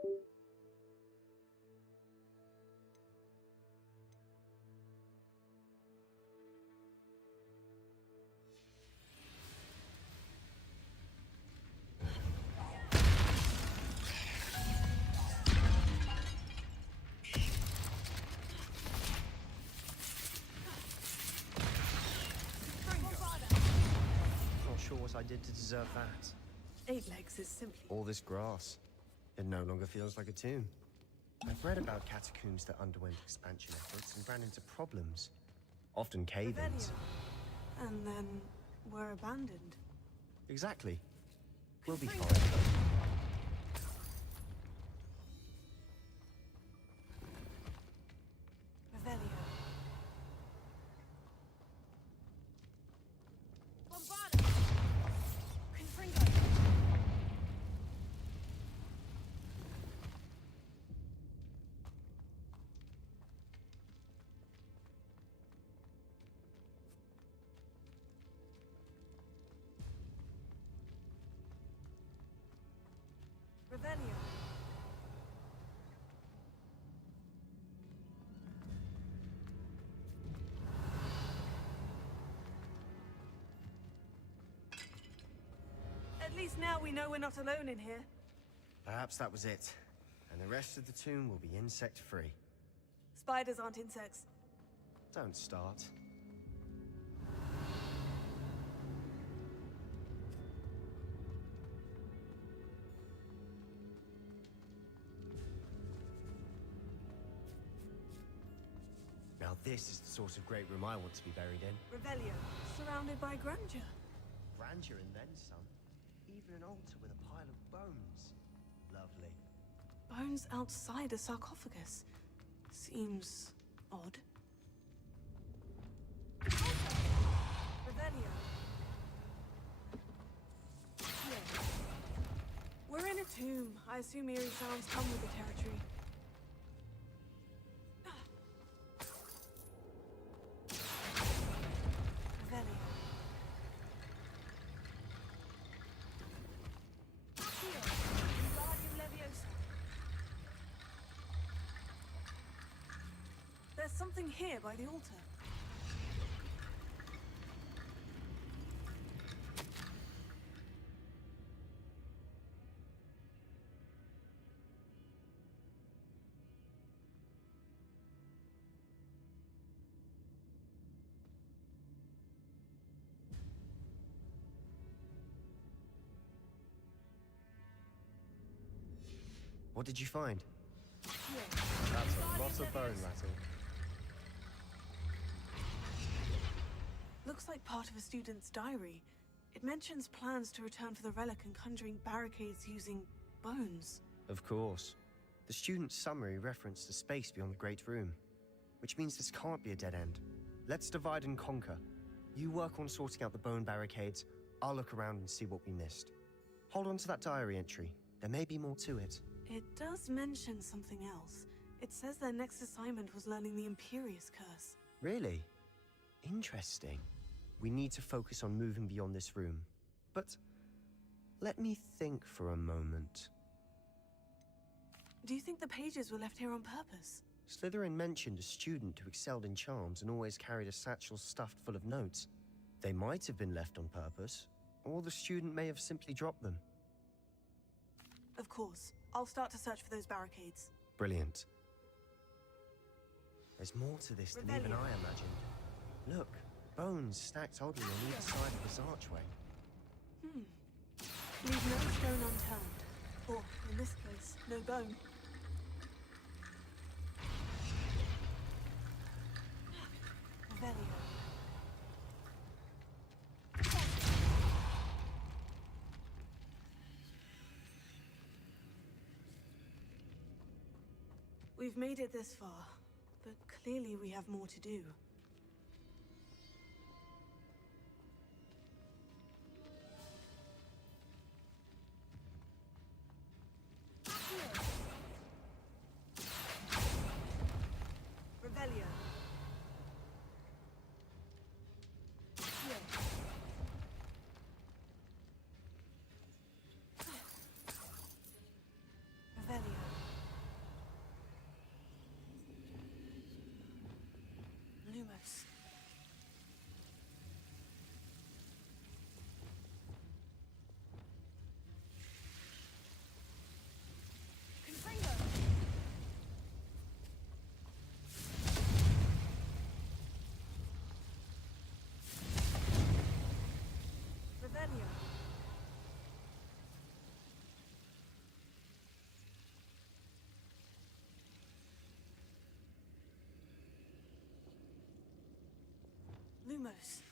Not sure what I did to deserve that. 8 legs is simply... All this grass. It no longer feels like a tomb. I've read about catacombs that underwent expansion efforts and ran into problems. Often cave-ins. And then were abandoned. Exactly. We'll be fine. Revelio. Revelio. At least now we know we're not alone in here. Perhaps that was it. And the rest of the tomb will be insect-free. Spiders aren't insects. Don't start. Now this is the sort of great room I want to be buried in. Revelio, surrounded by grandeur. Grandeur and then some. Even an altar with a pile of bones. Lovely. Bones outside a sarcophagus. Seems odd. Revelio. Yeah. We're in a tomb. I assume eerie sounds come with the territory. There's something here by the altar. What did you find? Yeah. That's a lot of bone rattle. Looks like part of a student's diary. It mentions plans to return for the relic and conjuring barricades using bones. Of course. The student's summary referenced a space beyond the Great Room, which means this can't be a dead end. Let's divide and conquer. You work on sorting out the bone barricades, I'll look around and see what we missed. Hold on to that diary entry. There may be more to it. It does mention something else. It says their next assignment was learning the Imperious Curse. Really? Interesting. We need to focus on moving beyond this room. But let me think for a moment. Do you think the pages were left here on purpose? Slytherin mentioned a student who excelled in charms and always carried a satchel stuffed full of notes. They might have been left on purpose, or the student may have simply dropped them. Of course. I'll start to search for those barricades. Brilliant. There's more to this than even I imagined. Look, bones stacked oddly on either side of this archway. Leave no stone unturned. Or, in this case, no bone. Revelio. We've made it this far, but clearly we have more to do. Revelio. Revelio. Lumos.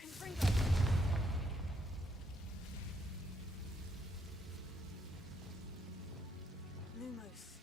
Confringo. Lumos.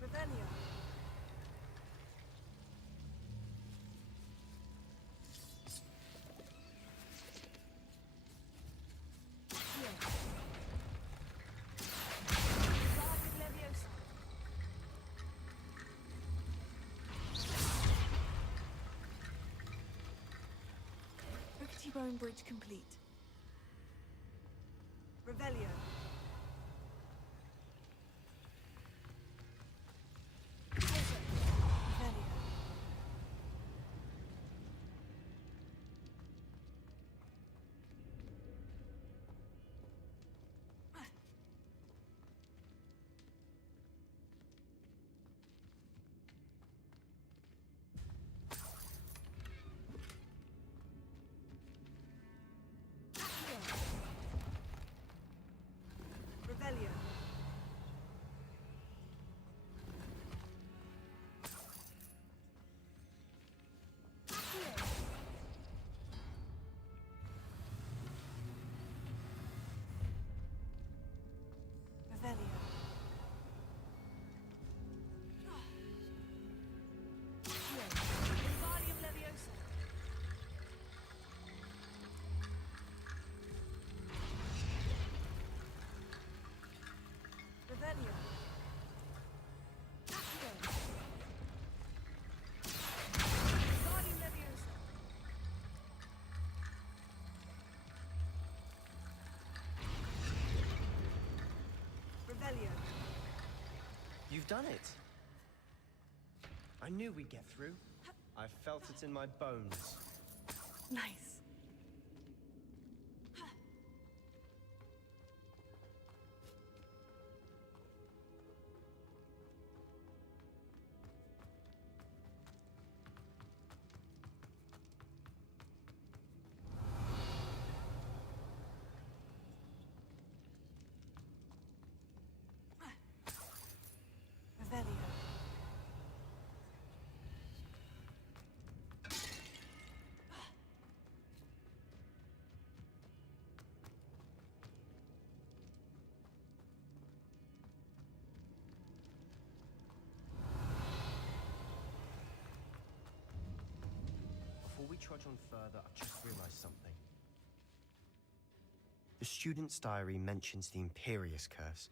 Revelio. Rickety Bone Bridge complete. Revelio. Revelio. Revelio. Wingardium Leviosa. Revelio. Wingardium Leviosa. Revelio. You've done it! I knew we'd get through. I felt it in my bones. Nice. Revelio. Before we trudge on further, I've just realized something. The student's diary mentions the Imperious Curse.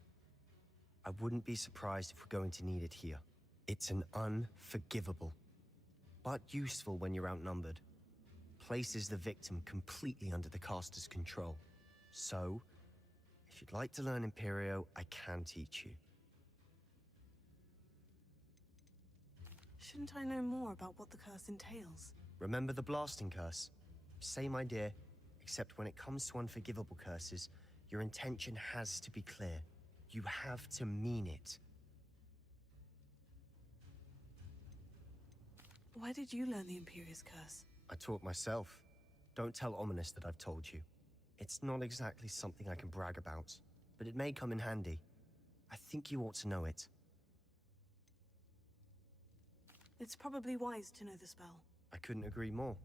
I wouldn't be surprised if we're going to need it here. It's an unforgivable, but useful when you're outnumbered. Places the victim completely under the caster's control. So, if you'd like to learn Imperio, I can teach you. Shouldn't I know more about what the curse entails? Remember the blasting curse? Same idea, except when it comes to unforgivable curses, your intention has to be clear. You have to mean it. Where did you learn the Imperious Curse? I taught myself. Don't tell Ominous that I've told you. It's not exactly something I can brag about, but it may come in handy. I think you ought to know it. It's probably wise to know the spell. I couldn't agree more.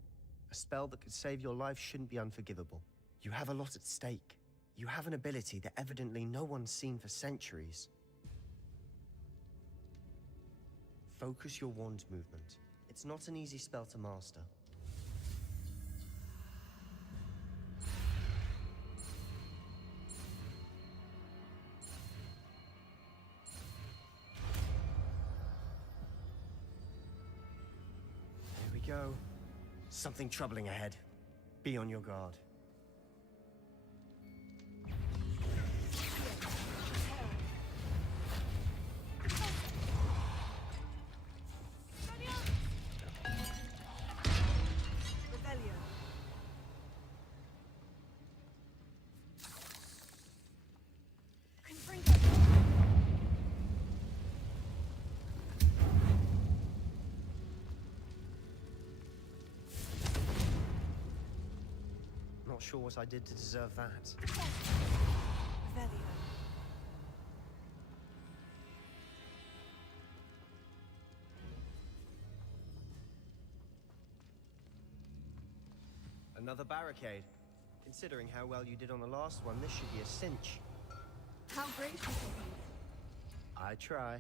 A spell that could save your life shouldn't be unforgivable. You have a lot at stake. You have an ability that evidently no one's seen for centuries. Focus your wand movement. It's not an easy spell to master. go. Something troubling ahead. Be on your guard. Not sure what I did to deserve that. Revelio. Another barricade. Considering how well you did on the last one, this should be a cinch. How gracious of you. I try.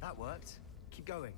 That worked. Keep going.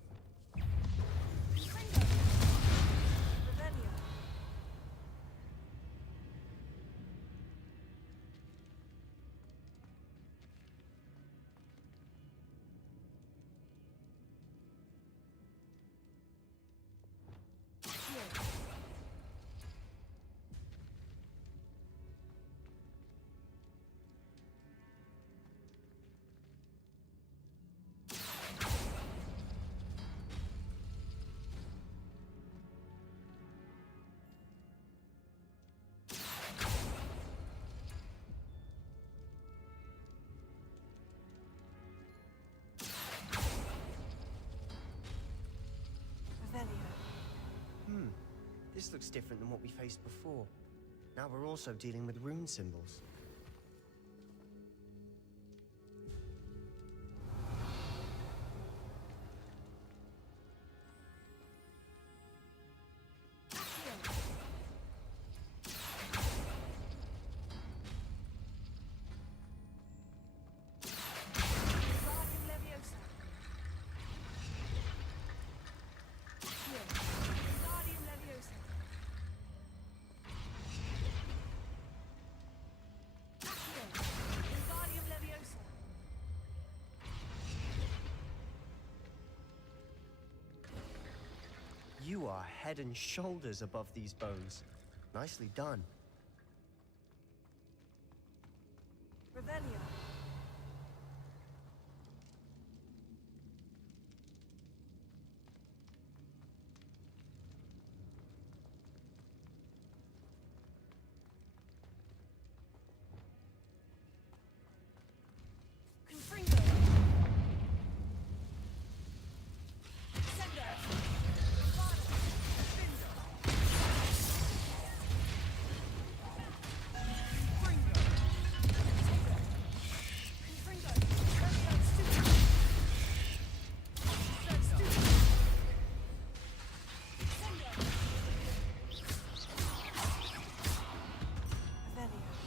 Revelio. This looks different than what we faced before. Now we're also dealing with rune symbols. You are head and shoulders above these bones. Nicely done. Revelio.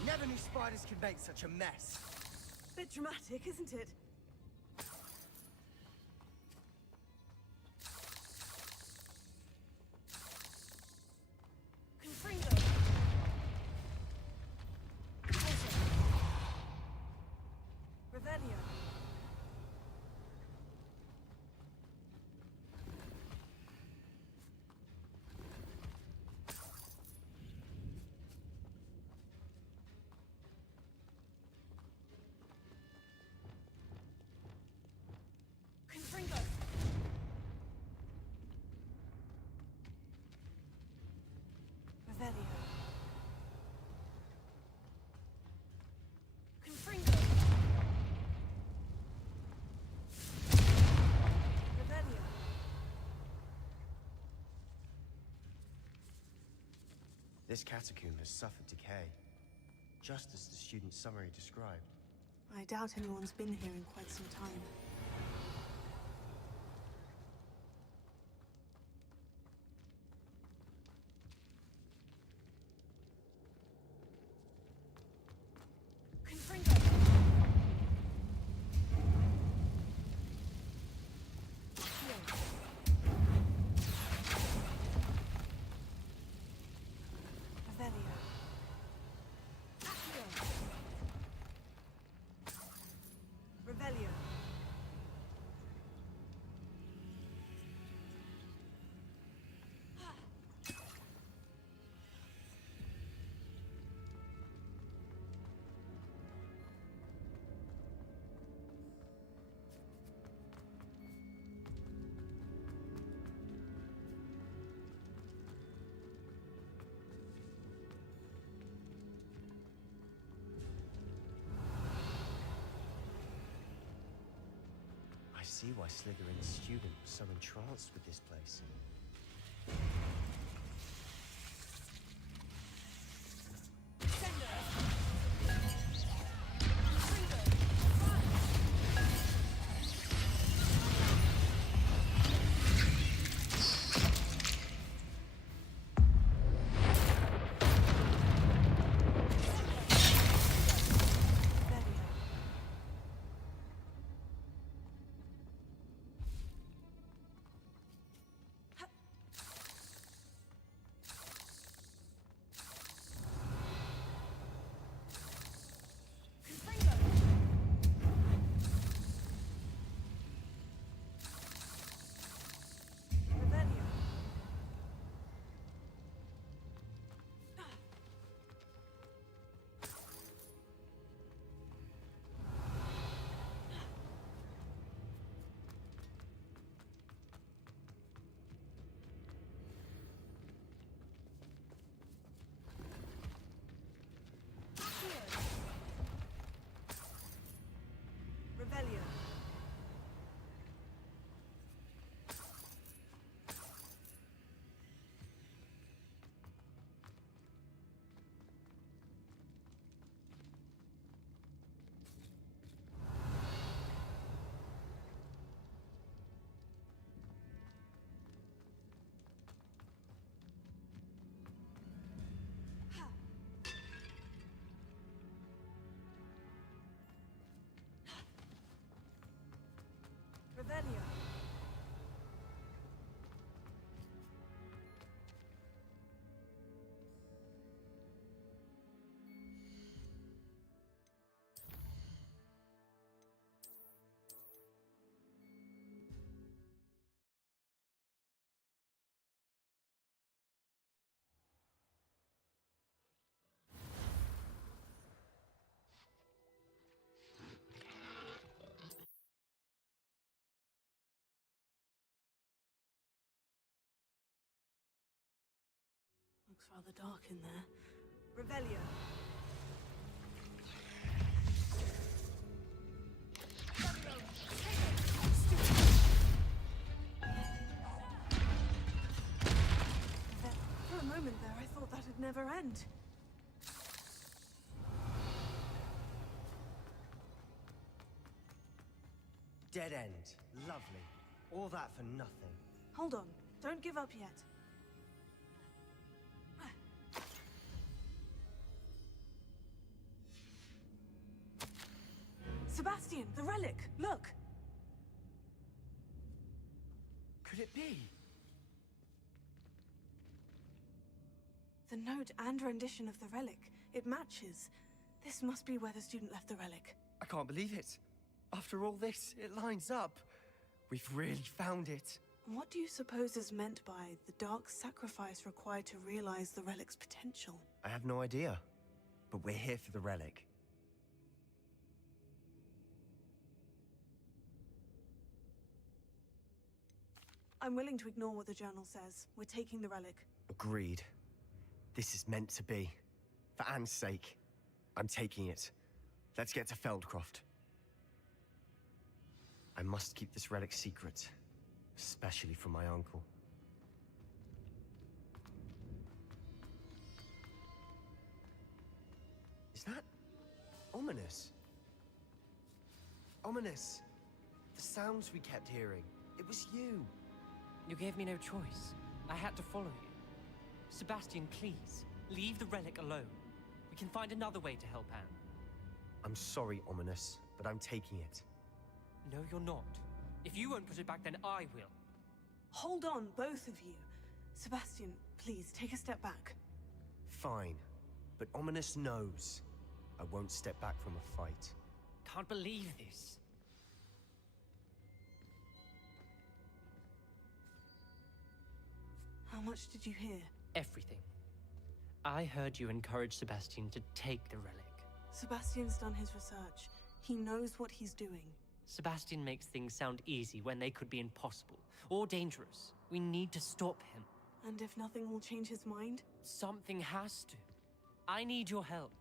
Never knew spiders could make such a mess. Bit dramatic, isn't it? Confringo. Revelio. Confringo. Revelio. Confringo. Revelio. This catacomb has suffered decay, just as the student's summary described. I doubt anyone's been here in quite some time. see why Slytherin's student was so entranced with this place. Revelio. Looks rather dark in there. Revelio. For a moment there, I thought that'd never end. Dead end. Lovely. All that for nothing. Hold on. Don't give up yet. Sebastian, the relic! Look! Could it be? The note and rendition of the relic. It matches. This must be where the student left the relic. I can't believe it. After all this, it lines up. We've really found it. What do you suppose is meant by the dark sacrifice required to realize the relic's potential? I have no idea. But we're here for the relic. I'm willing to ignore what the journal says. We're taking the relic. Agreed. This is meant to be. For Anne's sake. I'm taking it. Let's get to Feldcroft. I must keep this relic secret. Especially from my uncle. Is that ominous? Ominous. The sounds we kept hearing. It was you. You gave me no choice. I had to follow you. Sebastian, please, leave the relic alone. We can find another way to help Anne. I'm sorry, Ominous, but I'm taking it. No, you're not. If you won't put it back, then I will. Hold on, both of you. Sebastian, please, take a step back. Fine. But Ominous knows. I won't step back from a fight. Can't believe this. How much did you hear? Everything. I heard you encourage Sebastian to take the relic. Sebastian's done his research. He knows what he's doing. Sebastian makes things sound easy when they could be impossible or dangerous. We need to stop him. And if nothing will change his mind? Something has to. I need your help.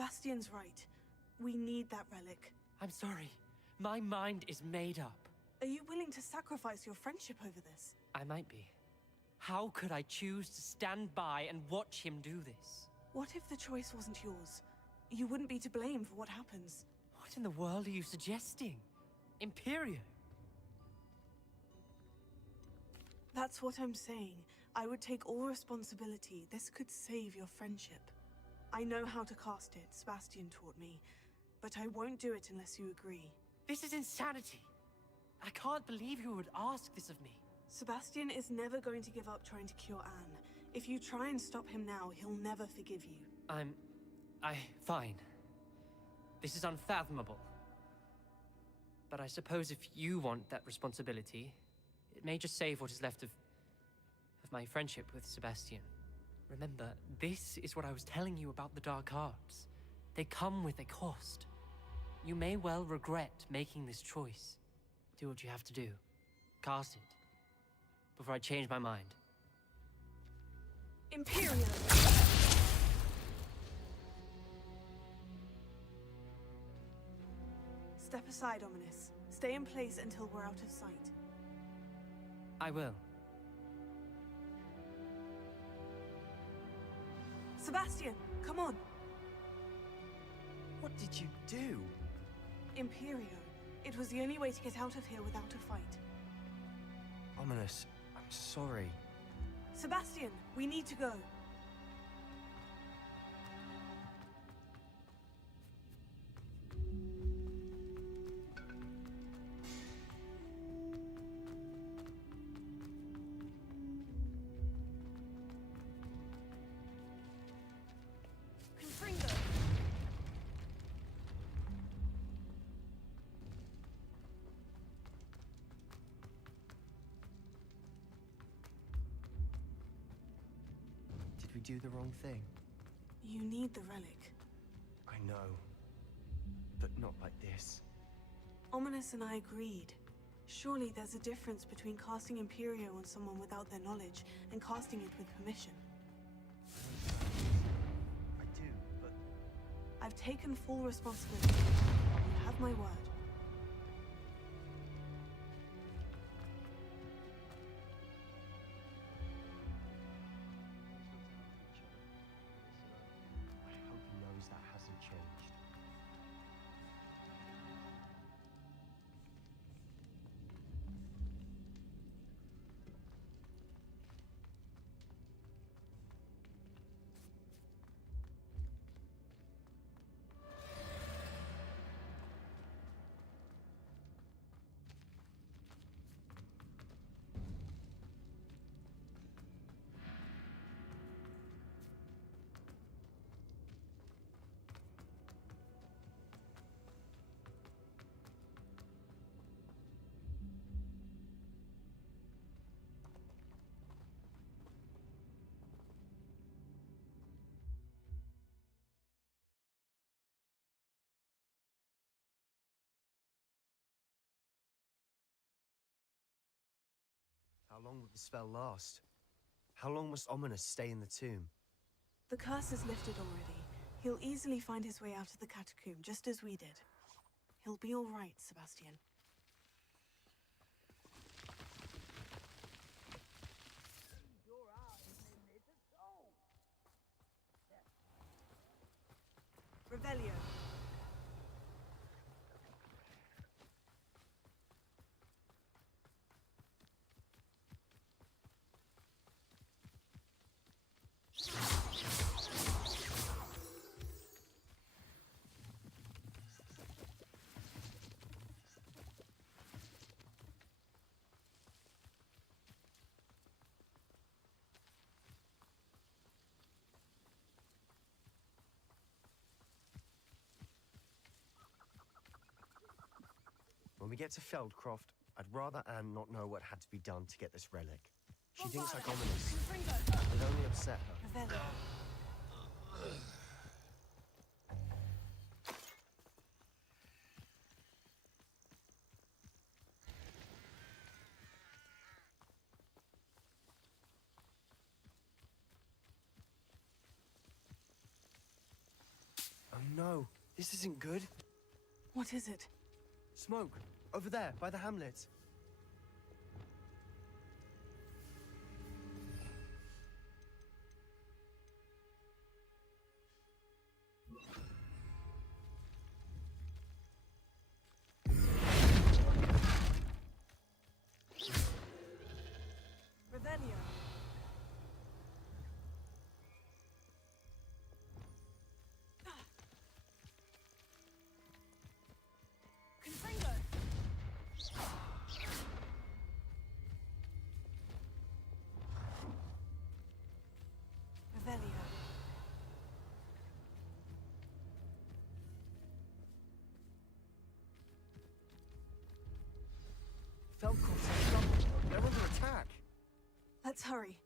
Sebastian's right. We need that relic. I'm sorry. My mind is made up. Are you willing to sacrifice your friendship over this? I might be. How could I choose to stand by and watch him do this? What if the choice wasn't yours? You wouldn't be to blame for what happens. What in the world are you suggesting? Imperio? That's what I'm saying. I would take all responsibility. This could save your friendship. I know how to cast it, Sebastian taught me. But I won't do it unless you agree. This is insanity. I can't believe you would ask this of me. Sebastian is never going to give up trying to cure Anne. If you try and stop him now, he'll never forgive you. Fine. This is unfathomable. But I suppose if you want that responsibility, it may just save what is left of my friendship with Sebastian. Remember, this is what I was telling you about the Dark Arts. They come with a cost. You may well regret making this choice. Do what you have to do. Cast it. Before I change my mind. Imperio! Step aside, Ominous. Stay in place until we're out of sight. I will. Sebastian, come on! What did you do? Imperio. It was the only way to get out of here without a fight. Ominous, I'm sorry. Sebastian, we need to go. Confringo. Did we do the wrong thing? You need the relic. I know. But not like this. Ominous and I agreed. Surely there's a difference between casting Imperio on someone without their knowledge and casting it with permission. I do, but... I've taken full responsibility. You have my word. I hope he knows that hasn't changed. How long will the spell last? How long must Ominous stay in the tomb? The curse is lifted already. He'll easily find his way out of the catacomb, just as we did. He'll be all right, Sebastian. Revelio. When we get to Feldcroft, I'd rather Anne not know what had to be done to get this relic. She thinks like Ominous. It'll only upset her. Revelio. Oh This isn't good. What is it? Smoke. Over there, by the hamlet. Revelio. Confringo. Revelio. Felcott's in trouble. They're under attack. Let's hurry.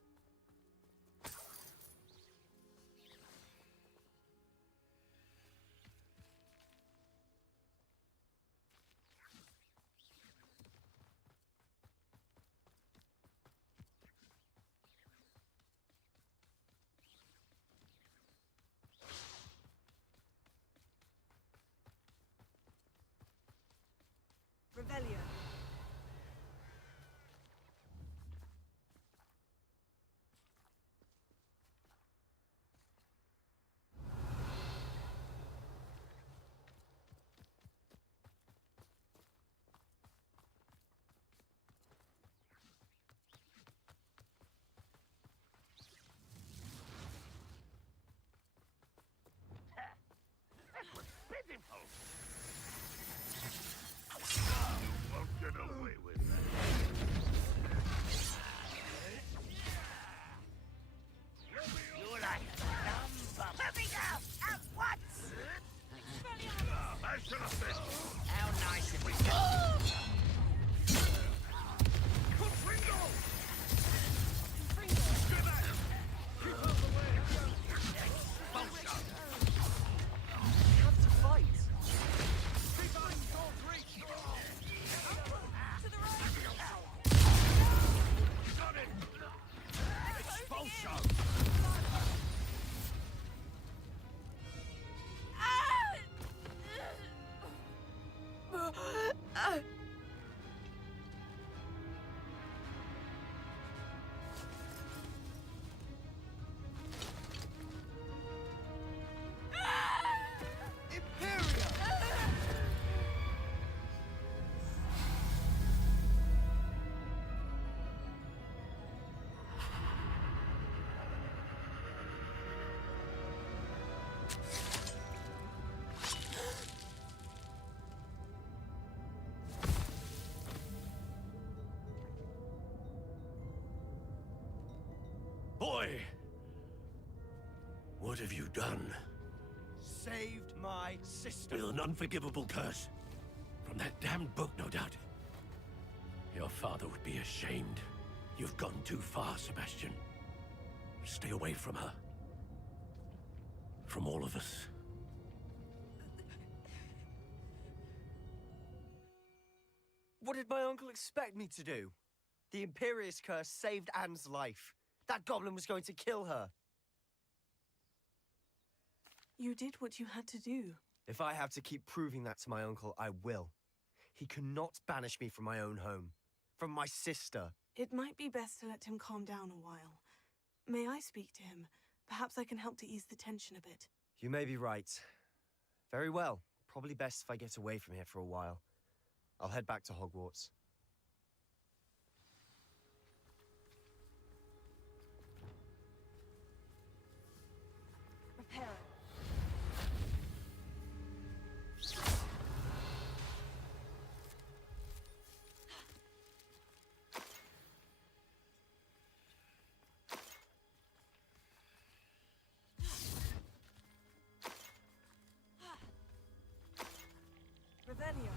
Revelio. Pitiful. You won't get away with that. You're like a dumb bum. Let me go! At once! I should have said. How nice of you. Confringo! Get back! Keep out the way! Bullshit! We have to fight. Keep on, don't reach! To the right! Got it! Expulsion! Imperia! Boy! What have you done? Saved my sister. With an unforgivable curse. From that damned book, no doubt. Your father would be ashamed. You've gone too far, Sebastian. Stay away from her. From all of us. What did my uncle expect me to do? The Imperious curse saved Anne's life. That goblin was going to kill her. You did what you had to do. If I have to keep proving that to my uncle, I will. He cannot banish me from my own home. From my sister. It might be best to let him calm down a while. May I speak to him? Perhaps I can help to ease the tension a bit. You may be right. Very well. Probably best if I get away from here for a while. I'll head back to Hogwarts. Prepare. Revelio.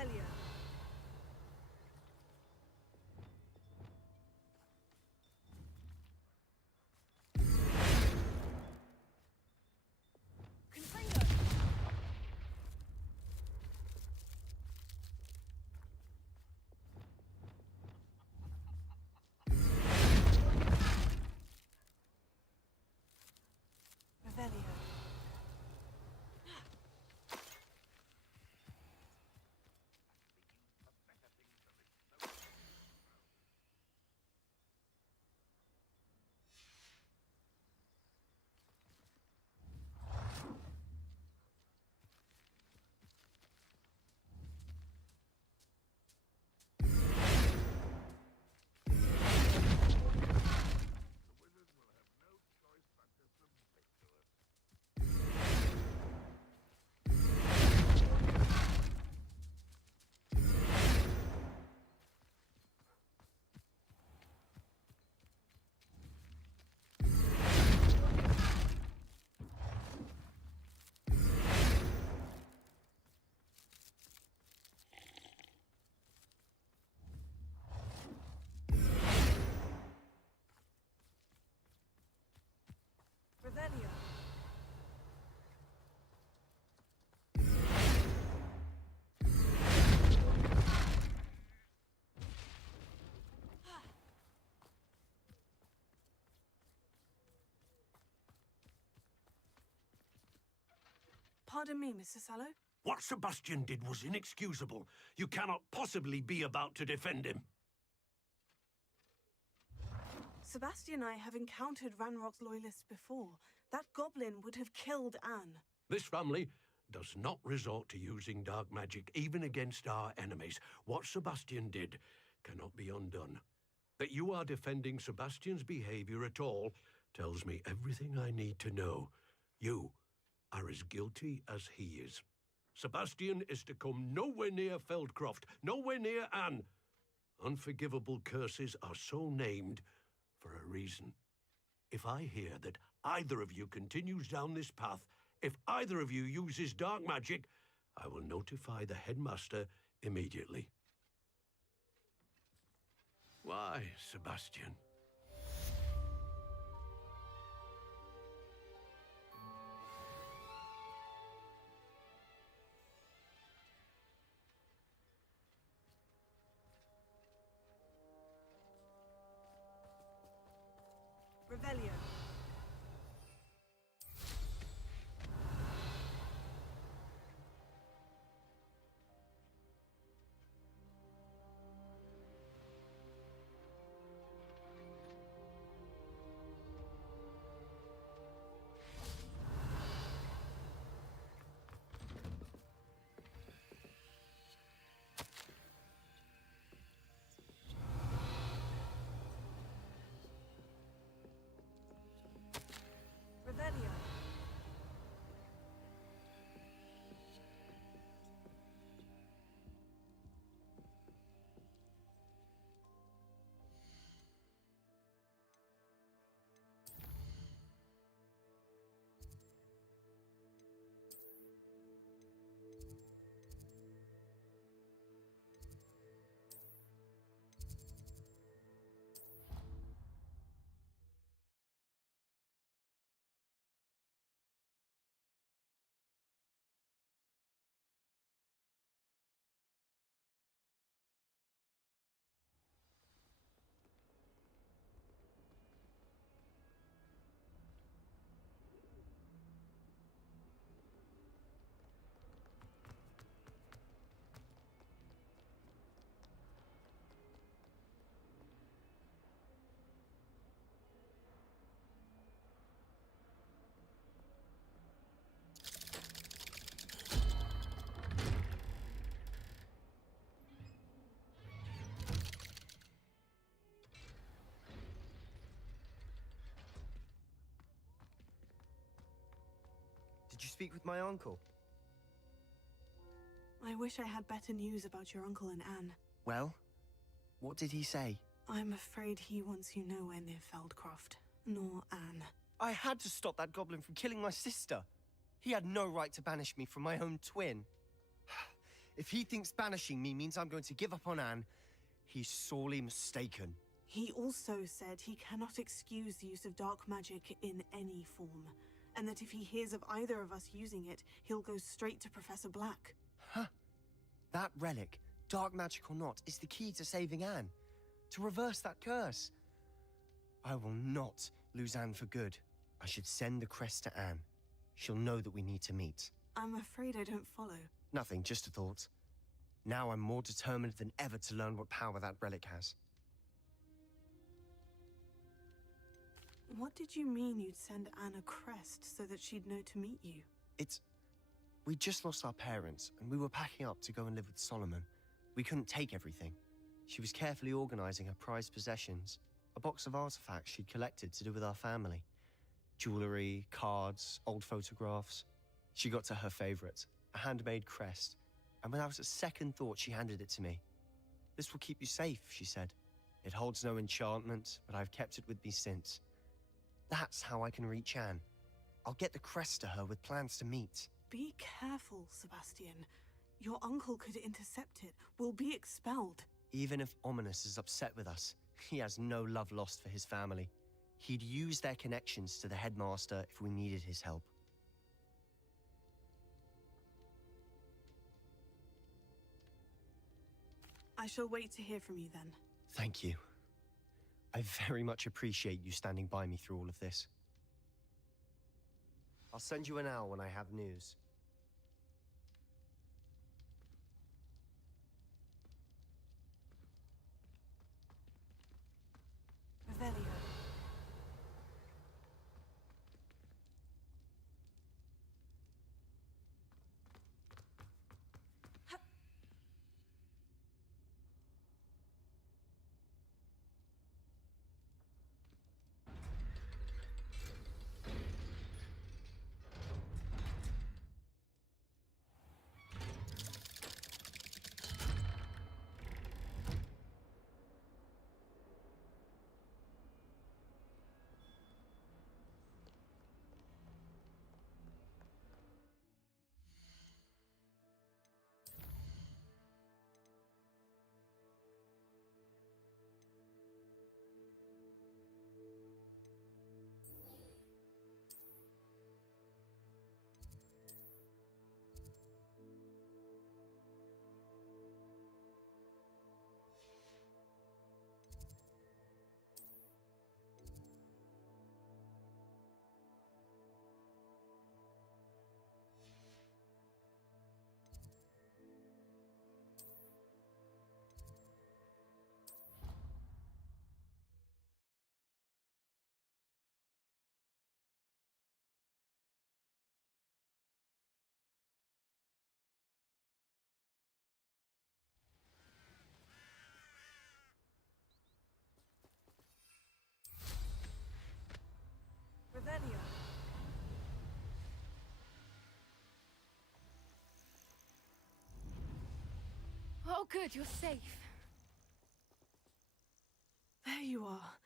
Revelio. Confringo. Revelio. Revelio. Pardon me, Mr. Sallow. What Sebastian did was inexcusable. You cannot possibly be about to defend him. Sebastian and I have encountered Ranrock's loyalists before. That goblin would have killed Anne. This family does not resort to using dark magic even against our enemies. What Sebastian did cannot be undone. That you are defending Sebastian's behavior at all tells me everything I need to know. You are as guilty as he is. Sebastian is to come nowhere near Feldcroft, nowhere near Anne. Unforgivable curses are so named for a reason. If I hear that either of you continues down this path, if either of you uses dark magic, I will notify the headmaster immediately. Why, Sebastian? Revelio. Revelio. Did you speak with my uncle? I wish I had better news about your uncle and Anne. Well, what did he say? I'm afraid he wants you nowhere near Feldcroft, nor Anne. I had to stop that goblin from killing my sister. He had no right to banish me from my own twin. If he thinks banishing me means I'm going to give up on Anne, he's sorely mistaken. He also said he cannot excuse the use of dark magic in any form, and that if he hears of either of us using it, he'll go straight to Professor Black. Huh? That relic, dark magic or not, is the key to saving Anne. To reverse that curse. I will not lose Anne for good. I should send the crest to Anne. She'll know that we need to meet. I'm afraid I don't follow. Nothing, just a thought. Now I'm more determined than ever to learn what power that relic has. What did you mean you'd send Anne a crest so that she'd know to meet you? We just lost our parents, and we were packing up to go and live with Solomon. We couldn't take everything. She was carefully organizing her prized possessions, a box of artifacts she'd collected to do with our family. Jewelry, cards, old photographs. She got to her favorite, a handmade crest, and without a second thought, she handed it to me. "This will keep you safe," she said. "It holds no enchantment, but I've kept it with me since. That's how I can reach Anne. I'll get the crest to her with plans to meet." Be careful, Sebastian. Your uncle could intercept it. We'll be expelled. Even if Ominous is upset with us, he has no love lost for his family. He'd use their connections to the headmaster if we needed his help. I shall wait to hear from you then. Thank you. I very much appreciate you standing by me through all of this. I'll send you an owl when I have news. Revelio. Revelio. Oh, good, you're safe. There you are.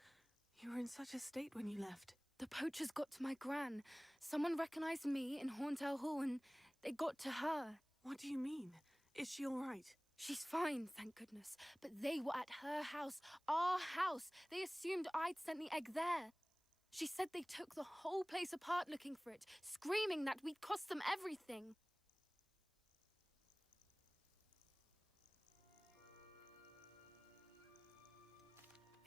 You were in such a state when you left. The poachers got to my gran. Someone recognized me in Horntail Hall and they got to her. What do you mean? Is she all right? She's fine, thank goodness. But they were at her house, our house. They assumed I'd sent the egg there. She said they took the whole place apart looking for it, screaming that we'd cost them everything.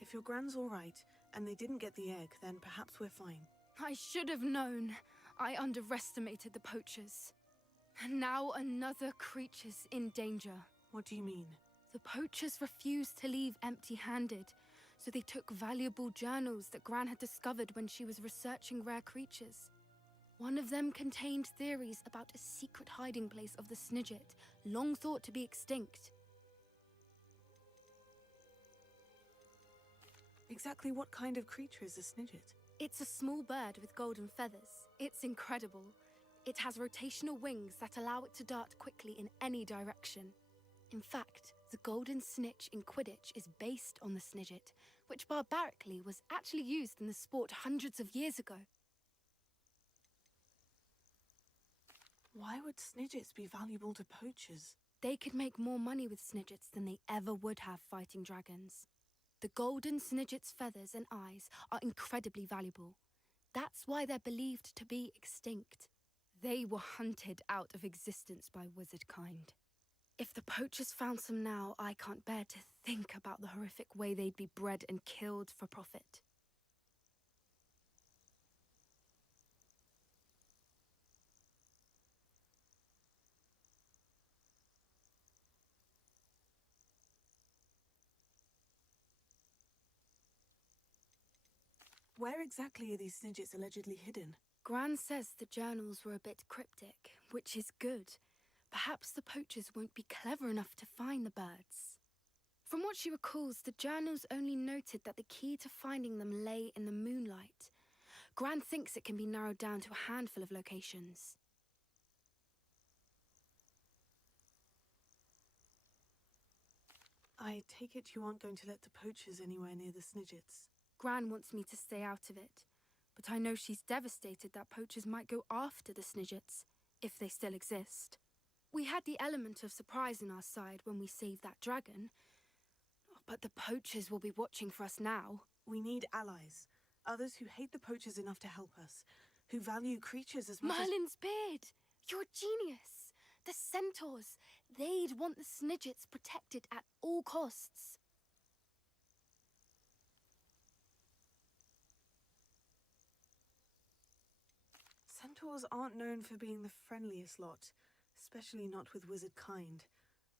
If your gran's all right, and they didn't get the egg, then perhaps we're fine. I should have known. I underestimated the poachers. And now another creature's in danger. What do you mean? The poachers refused to leave empty-handed, so they took valuable journals that Gran had discovered when she was researching rare creatures. One of them contained theories about a secret hiding place of the Snidget, long thought to be extinct. Exactly what kind of creature is a Snidget? It's a small bird with golden feathers. It's incredible. It has rotational wings that allow it to dart quickly in any direction. In fact, the golden snitch in Quidditch is based on the Snidget, which barbarically was actually used in the sport hundreds of years ago. Why would Snidgets be valuable to poachers? They could make more money with Snidgets than they ever would have fighting dragons. The golden Snidget's feathers and eyes are incredibly valuable. That's why they're believed to be extinct. They were hunted out of existence by wizard kind. If the poachers found some now, I can't bear to think about the horrific way they'd be bred and killed for profit. Where exactly are these Snidgets allegedly hidden? Gran says the journals were a bit cryptic, which is good. Perhaps the poachers won't be clever enough to find the birds. From what she recalls, the journals only noted that the key to finding them lay in the moonlight. Gran thinks it can be narrowed down to a handful of locations. I take it you aren't going to let the poachers anywhere near the Snidgets. Gran wants me to stay out of it, but I know she's devastated that poachers might go after the Snidgets, if they still exist. We had the element of surprise on our side when we saved that dragon, but the poachers will be watching for us now. We need allies. Others who hate the poachers enough to help us. Who value creatures as much as... Merlin's beard! You're a genius! The centaurs! They'd want the Snidgets protected at all costs. Centaurs aren't known for being the friendliest lot, especially not with wizard kind.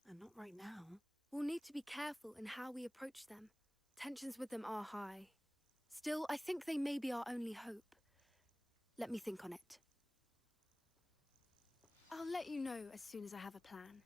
And not right now. We'll need to be careful in how we approach them. Tensions with them are high. Still, I think they may be our only hope. Let me think on it. I'll let you know as soon as I have a plan.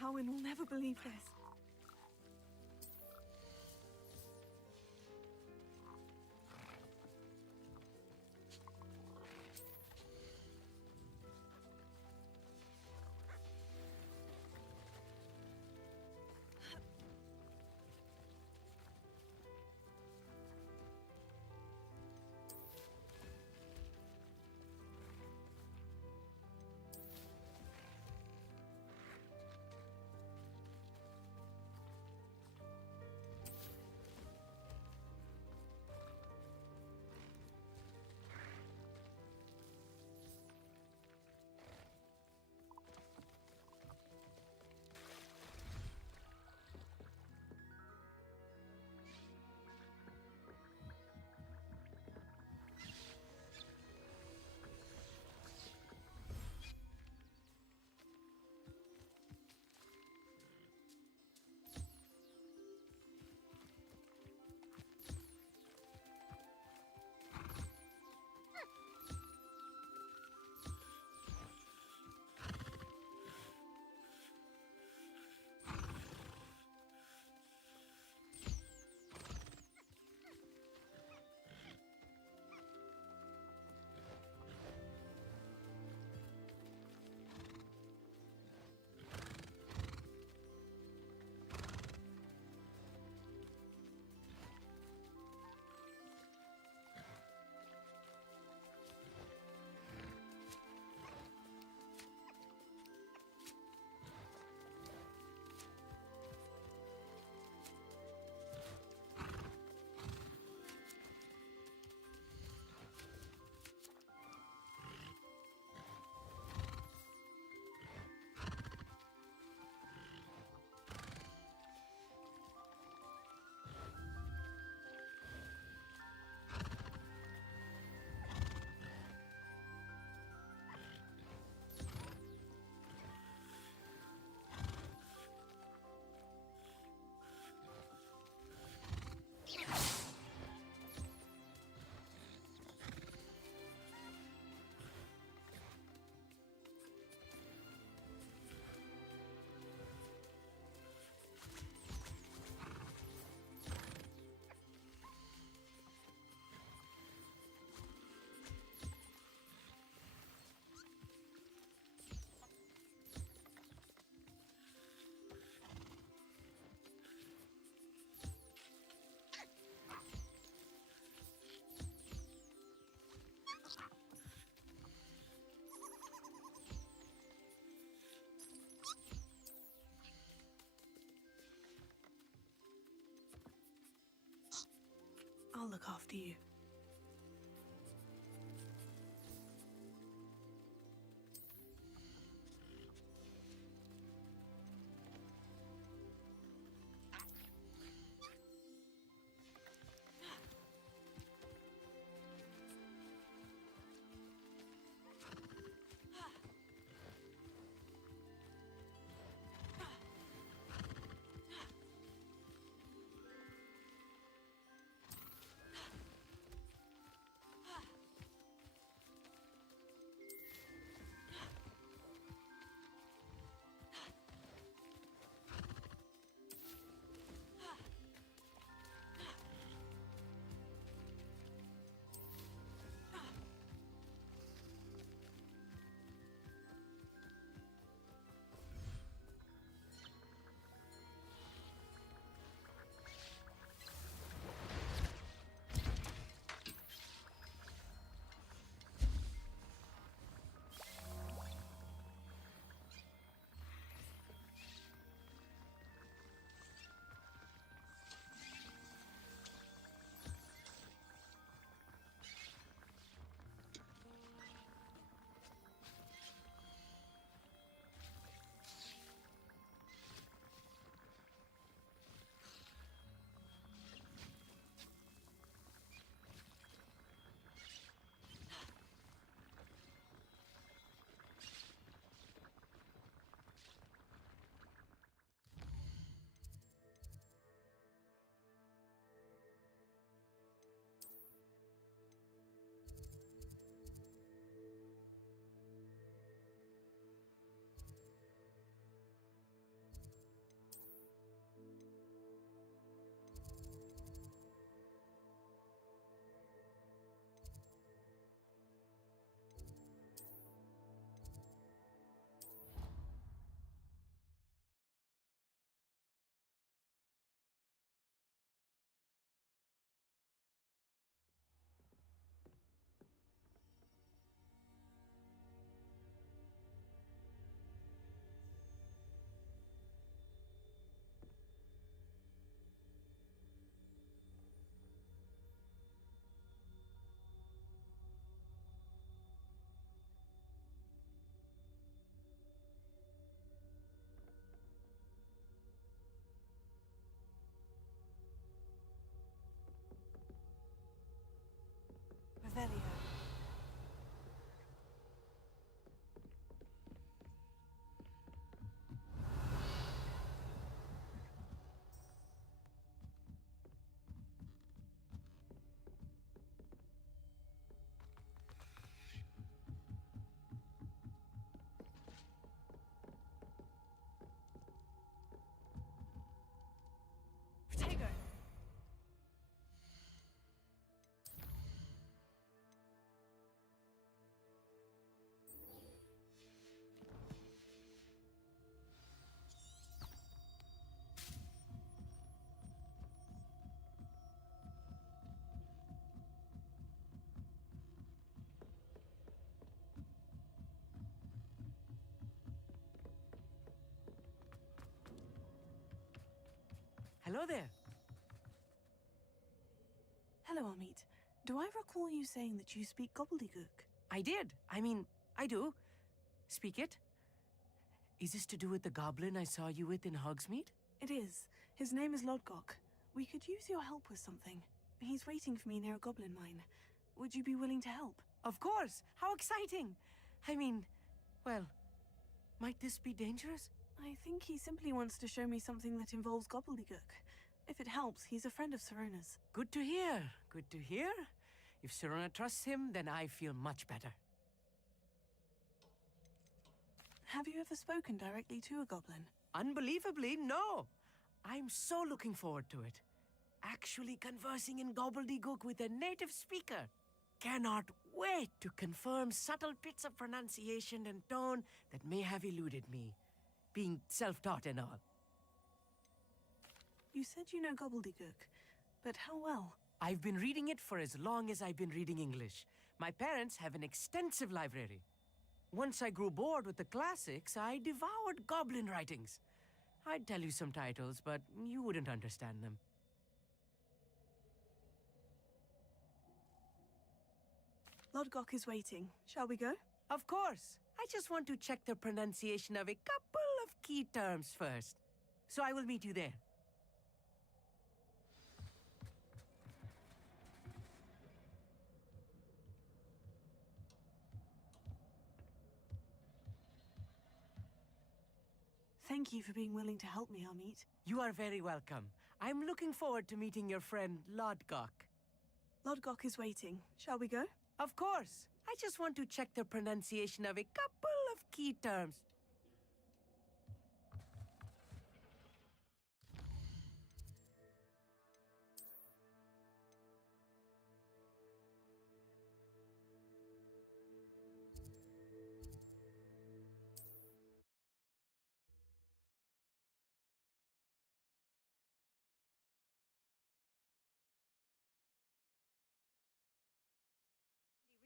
Howin will never believe this. I'll look after you. Hello there. Hello, Amit. Do I recall you saying that you speak gobbledygook? I did. I mean, I do. Speak it. Is this to do with the goblin I saw you with in Hogsmeade? It is. His name is Lodgok. We could use your help with something. He's waiting for me near a goblin mine. Would you be willing to help? Of course! How exciting! I mean, well, might this be dangerous? I think he simply wants to show me something that involves gobbledygook. If it helps, he's a friend of Sirona's. Good to hear. Good to hear. If Sirona trusts him, then I feel much better. Have you ever spoken directly to a goblin? Unbelievably, no. I'm so looking forward to it. Actually conversing in gobbledygook with a native speaker. Cannot wait to confirm subtle bits of pronunciation and tone that may have eluded me, being self-taught and all. You said you know gobbledygook, but how well? I've been reading it for as long as I've been reading English. My parents have an extensive library. Once I grew bored with the classics, I devoured goblin writings. I'd tell you some titles, but you wouldn't understand them. Lodgok is waiting. Shall we go? Of course. I just want to check the pronunciation of a couple of key terms first. So I will meet you there. Thank you for being willing to help me, Amit. You are very welcome. I'm looking forward to meeting your friend, Lodgok. Lodgok is waiting. Shall we go? Of course. I just want to check the pronunciation of a couple of key terms.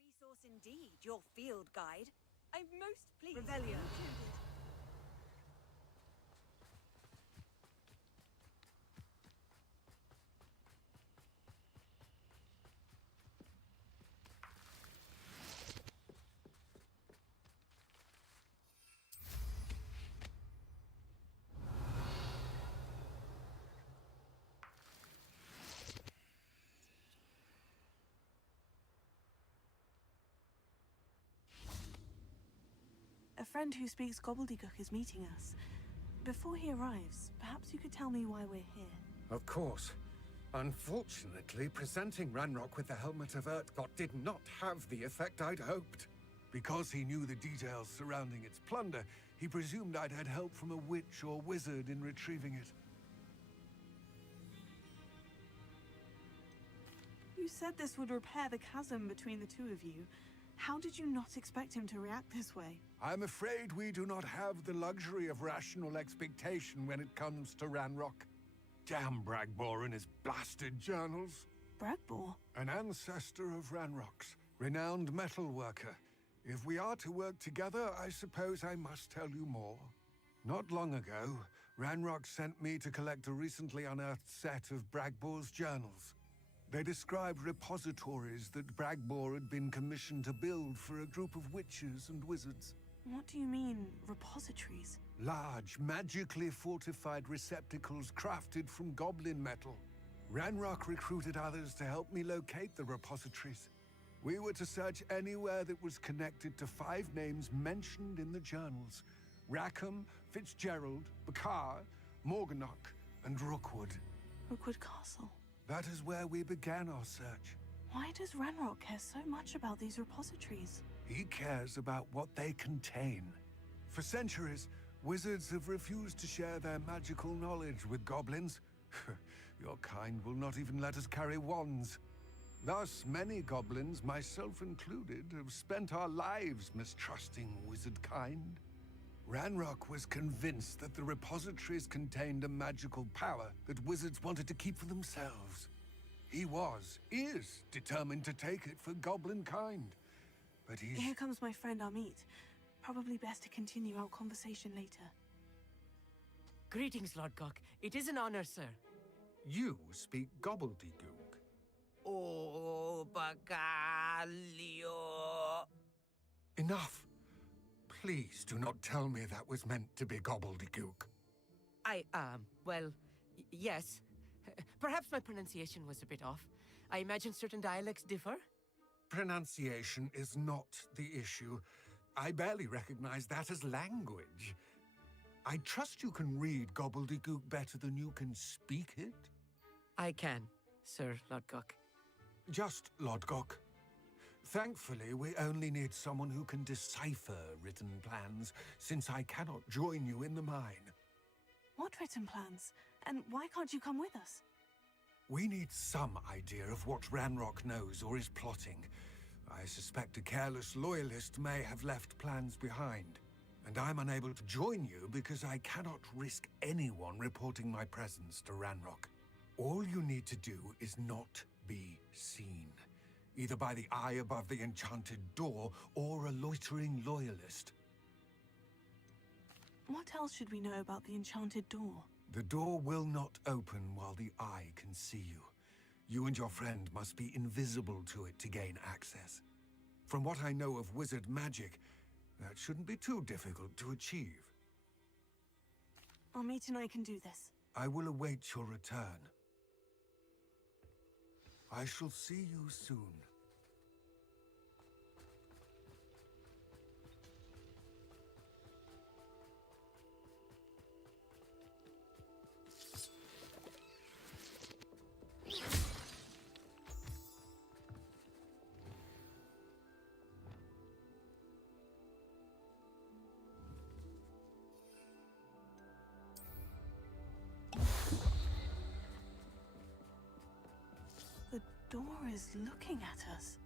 Resource indeed, your field guide. I'm most pleased. Revelio. A friend who speaks gobbledygook is meeting us. Before he arrives, perhaps you could tell me why we're here. Of course. Unfortunately, presenting Ranrock with the Helmet of Urtkot did not have the effect I'd hoped. Because he knew the details surrounding its plunder, he presumed I'd had help from a witch or wizard in retrieving it. You said this would repair the chasm between the two of you. How did you not expect him to react this way? I'm afraid we do not have the luxury of rational expectation when it comes to Ranrock. Damn Bragbor and his blasted journals. Bragbor? An ancestor of Ranrock's, renowned metalworker. If we are to work together, I suppose I must tell you more. Not long ago, Ranrock sent me to collect a recently unearthed set of Bragbor's journals. They described repositories that Bragbor had been commissioned to build for a group of witches and wizards. What do you mean, repositories? Large, magically fortified receptacles crafted from goblin metal. Ranrock recruited others to help me locate the repositories. We were to search anywhere that was connected to 5 names mentioned in the journals: Rackham, Fitzgerald, Bakar, Morganach, and Rookwood. Rookwood Castle. That is where we began our search. Why does Ranrock care so much about these repositories? He cares about what they contain. For centuries, wizards have refused to share their magical knowledge with goblins. Your kind will not even let us carry wands. Thus, many goblins, myself included, have spent our lives mistrusting wizard kind. Ranrock was convinced that the repositories contained a magical power that wizards wanted to keep for themselves. He is determined to take it for goblin kind. But Here comes my friend Amit. Probably best to continue our conversation later. Greetings, Lodgok. It is an honor, sir. You speak gobbledygook. Oh, Bacalio. Enough. Please do not tell me that was meant to be gobbledygook. Well, yes. Perhaps my pronunciation was a bit off. I imagine certain dialects differ. Pronunciation is not the issue. I barely recognize that as language. I trust you can read gobbledygook better than you can speak it? I can, Sir Lodgok. Just Lodgok. Thankfully, we only need someone who can decipher written plans, since I cannot join you in the mine. What written plans? And why can't you come with us? We need some idea of what Ranrock knows or is plotting. I suspect a careless loyalist may have left plans behind. And I'm unable to join you because I cannot risk anyone reporting my presence to Ranrock. All you need to do is not be seen, either by the eye above the enchanted door or a loitering loyalist. What else should we know about the enchanted door? The door will not open while the eye can see you. You and your friend must be invisible to it to gain access. From what I know of wizard magic, that shouldn't be too difficult to achieve. Amit and I can do this. I will await your return. I shall see you soon. The door is looking at us.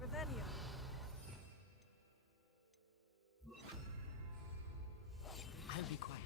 Revelio. I'll be quiet.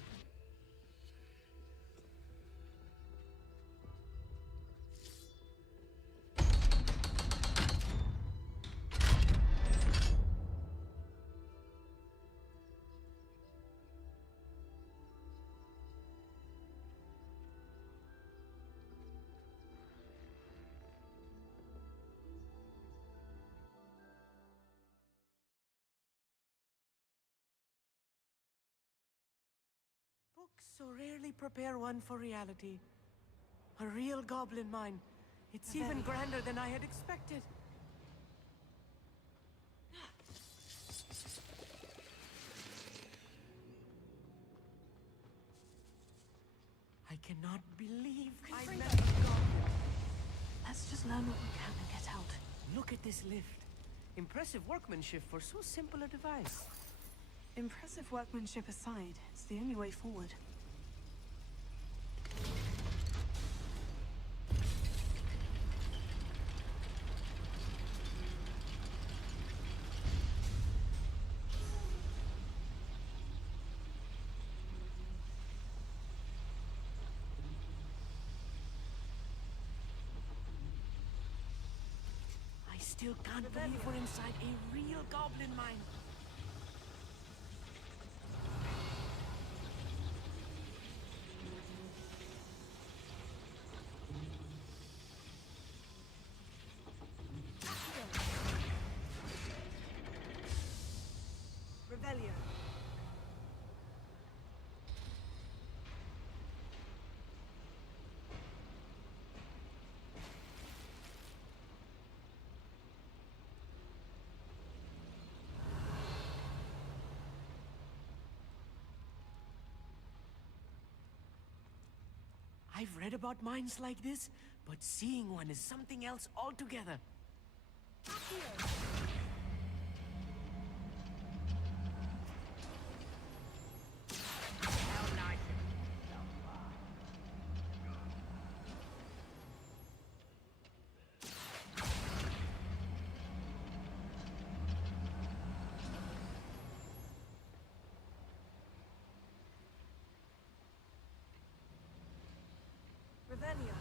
Books so rarely prepare one for reality. A real goblin mine. It's even grander than I had expected. I cannot believe I met a goblin. Let's just learn what we can and get out. Look at this lift. Impressive workmanship for so simple a device. Impressive workmanship aside, it's the only way forward. I still can't believe we're inside a real goblin mine. Revelio. I've read about mines like this, but seeing one is something else altogether. How nice of you so far. Revelio.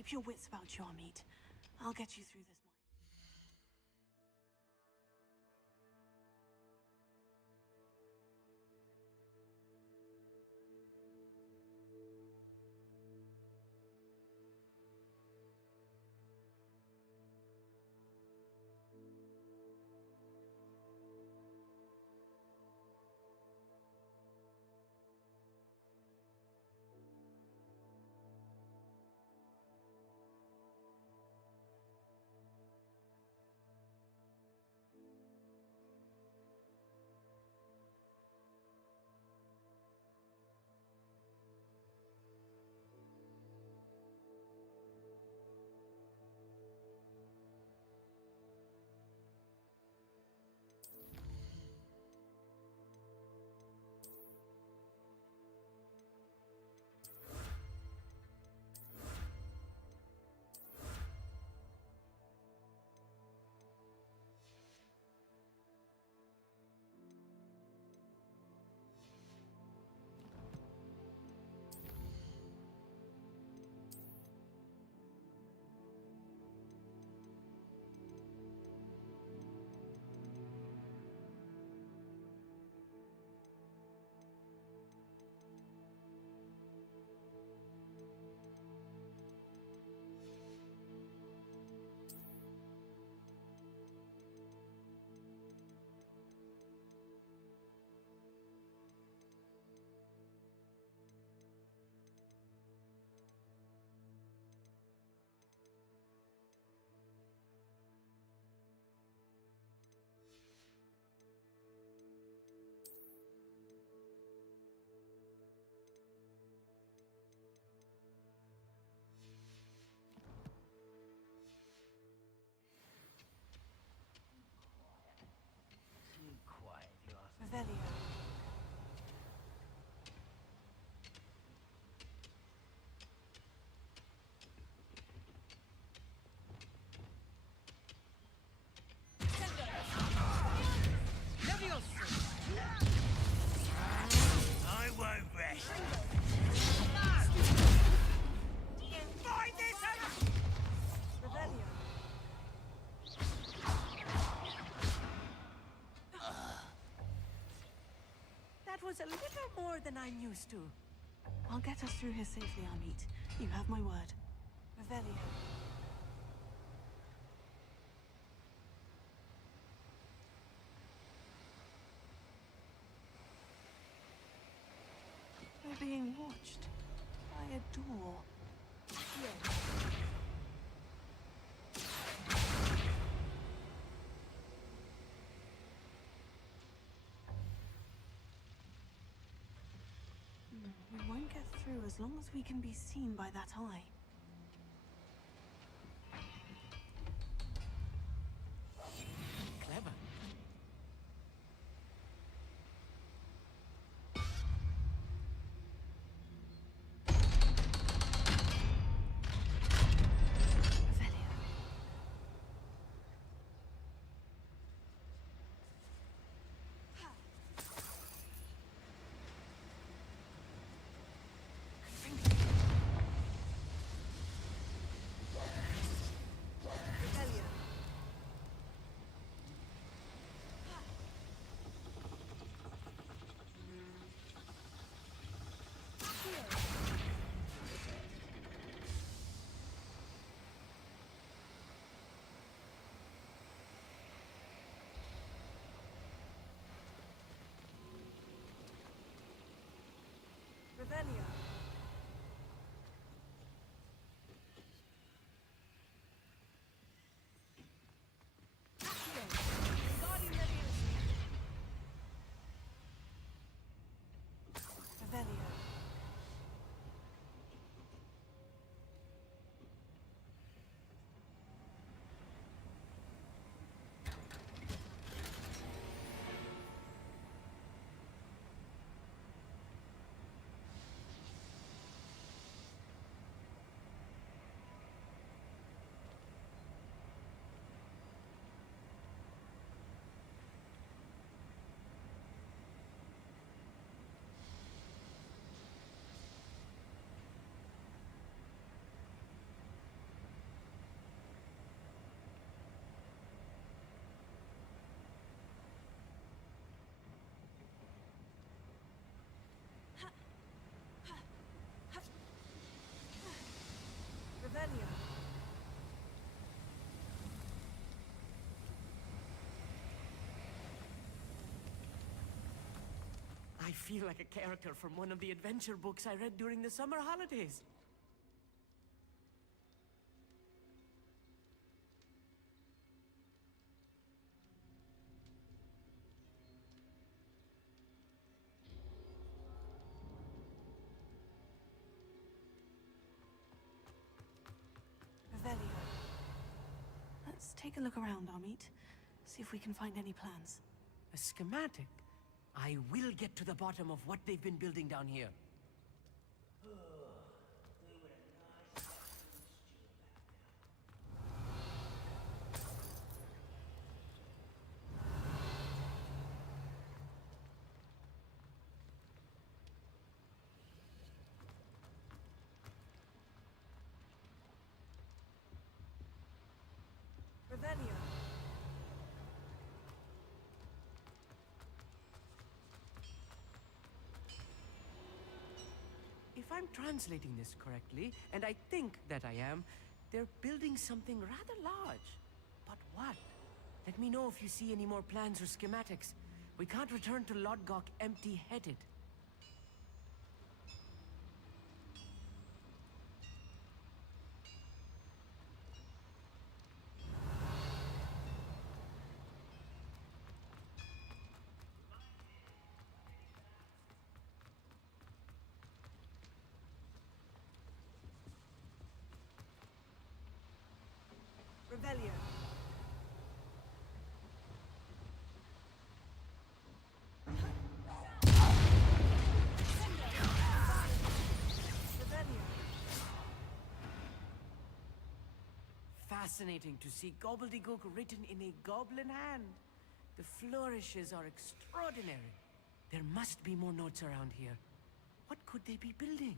Keep your wits about you, Amit. I'll get you through this. Revelio. I won't rest. Find this Revelio. That was a little more than I'm used to. I'll get us through here safely, Amit. You have my word. Revelio. We're being watched by a door. Yes. We won't get through as long as we can be seen by that eye. Clever. Revelio. I feel like a character from one of the adventure books I read during the summer holidays. Revelio. Let's take a look around, Amit. See if we can find any plans. A schematic? I will get to the bottom of what they've been building down here. Revelio. If I'm translating this correctly, and I think that I am, they're building something rather large. But what? Let me know if you see any more plans or schematics. We can't return to Lodgok empty-headed. Revelio. Revelio. Fascinating to see gobbledygook written in a goblin hand. The flourishes are extraordinary. There must be more notes around here. What could they be building?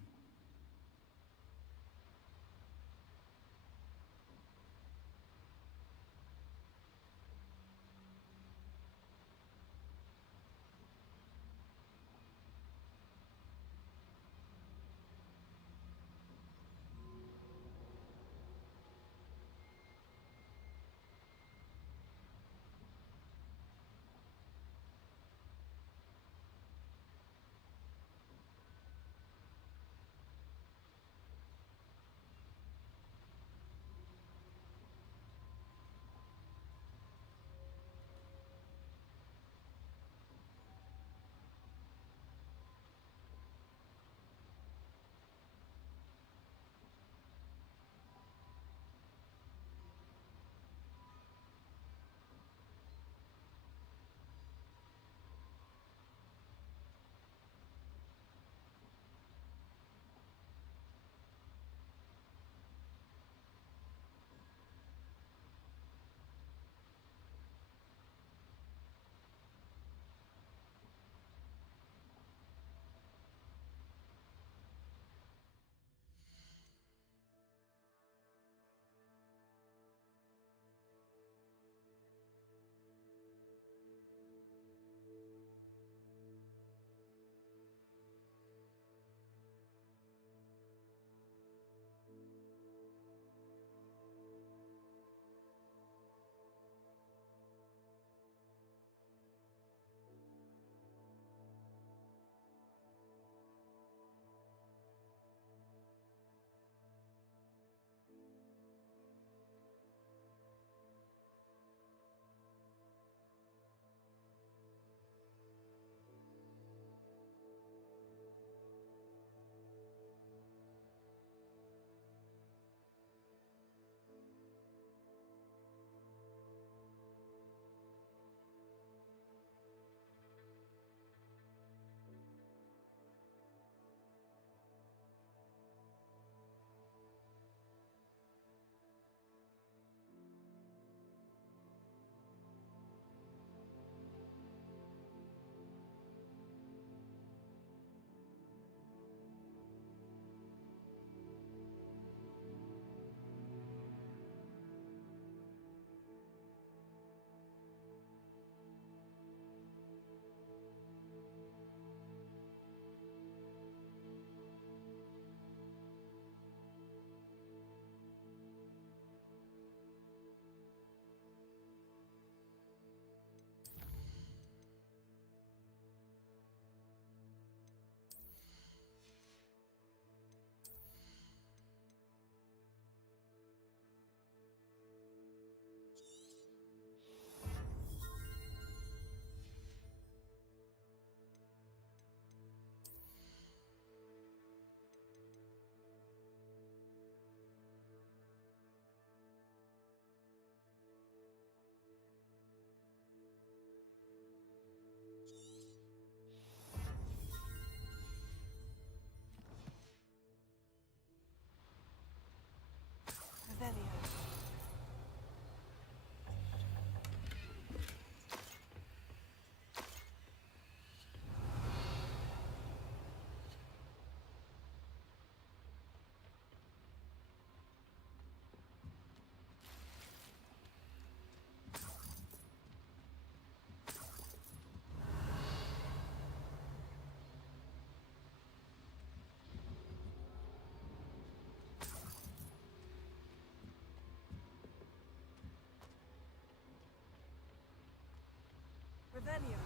Revelio.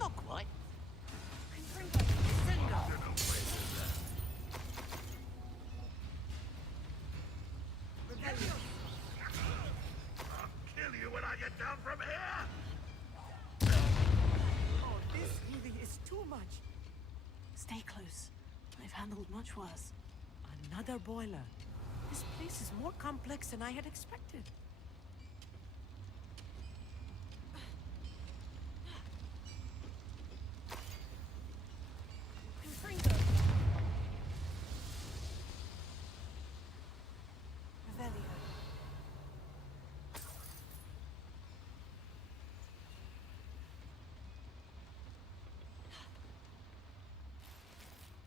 Not quite. I'll kill you when I get down from here! Oh, this really is too much. Stay close. I've handled much worse. Another boiler. This place is more complex than I had expected. Revelio.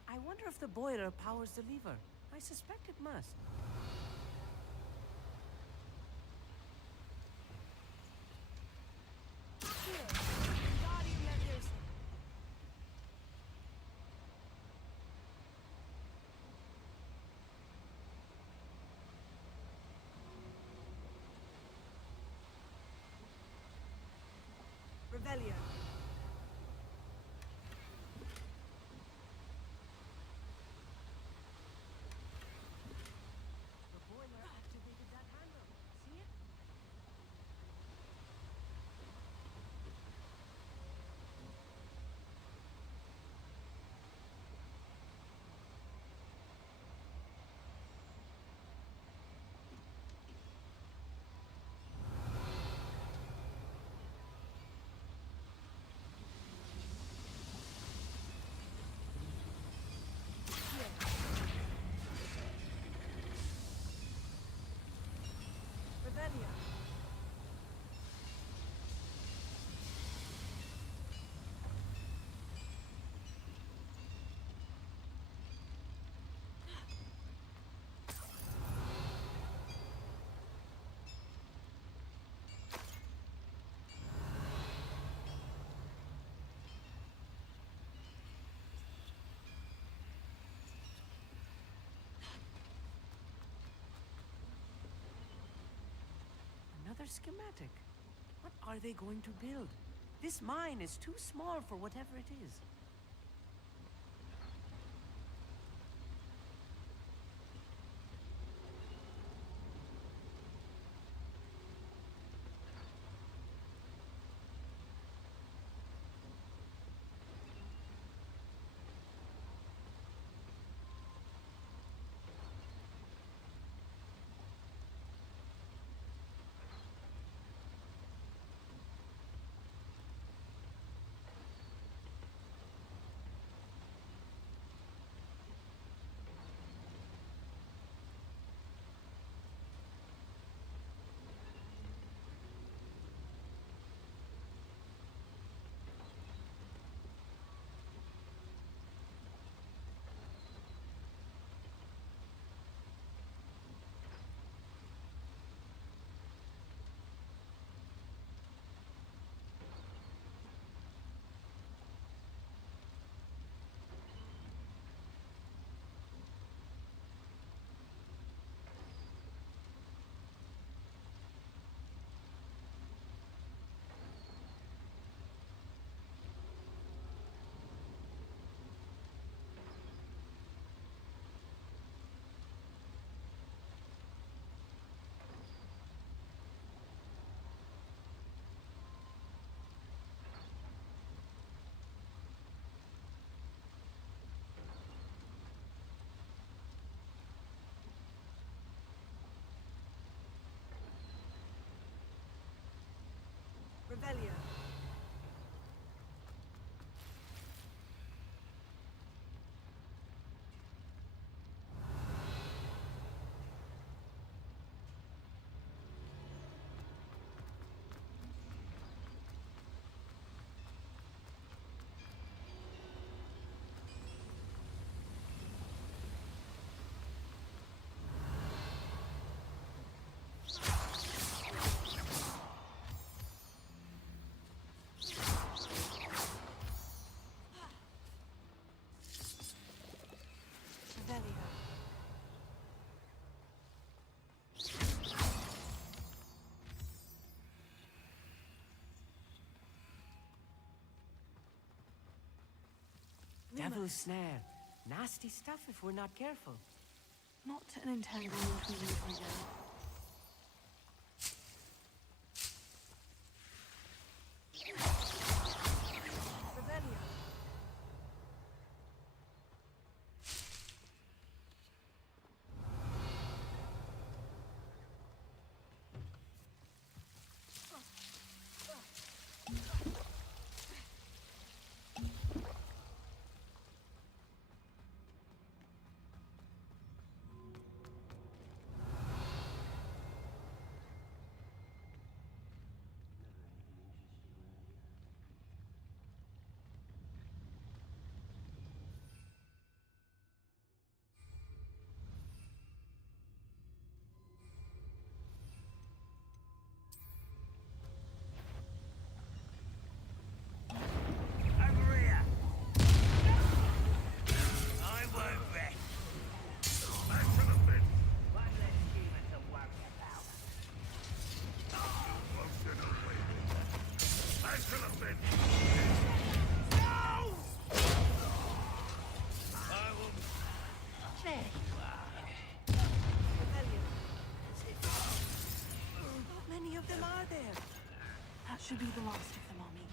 I wonder if the boiler powers the lever. I suspect it must. Revelio. The boiler activated that handle. See it? Revelio. Another schematic. What are they going to build? This mine is too small for whatever it is. Devil's snare. Nasty stuff if we're not careful. Not an entanglement we need right now. Over here! I won't rest. Back to the pit. One less human to worry about. Close enough, baby. Back to the pit. No! I will... There you are. How many of them are there? That should be the last of them I'll meet.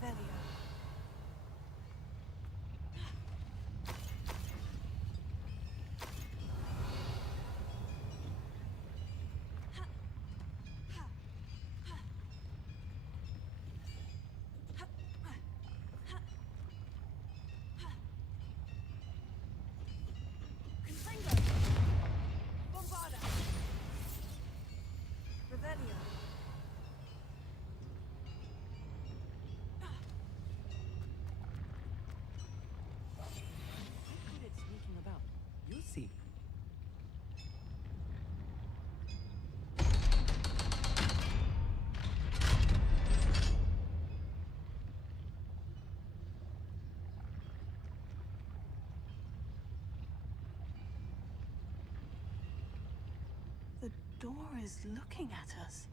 Revelio. Confringo. Bombarda. Revelio. Good at sneaking about. You'll see. The door is looking at us.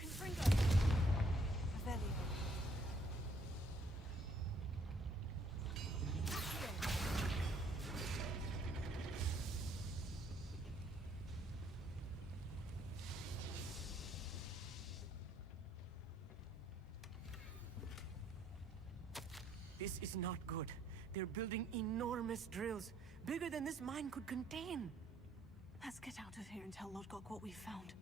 Confringo. Revelio. This is not good. They're building enormous drills, bigger than this mine could contain. Let's get out of here and tell Lodgok what we found.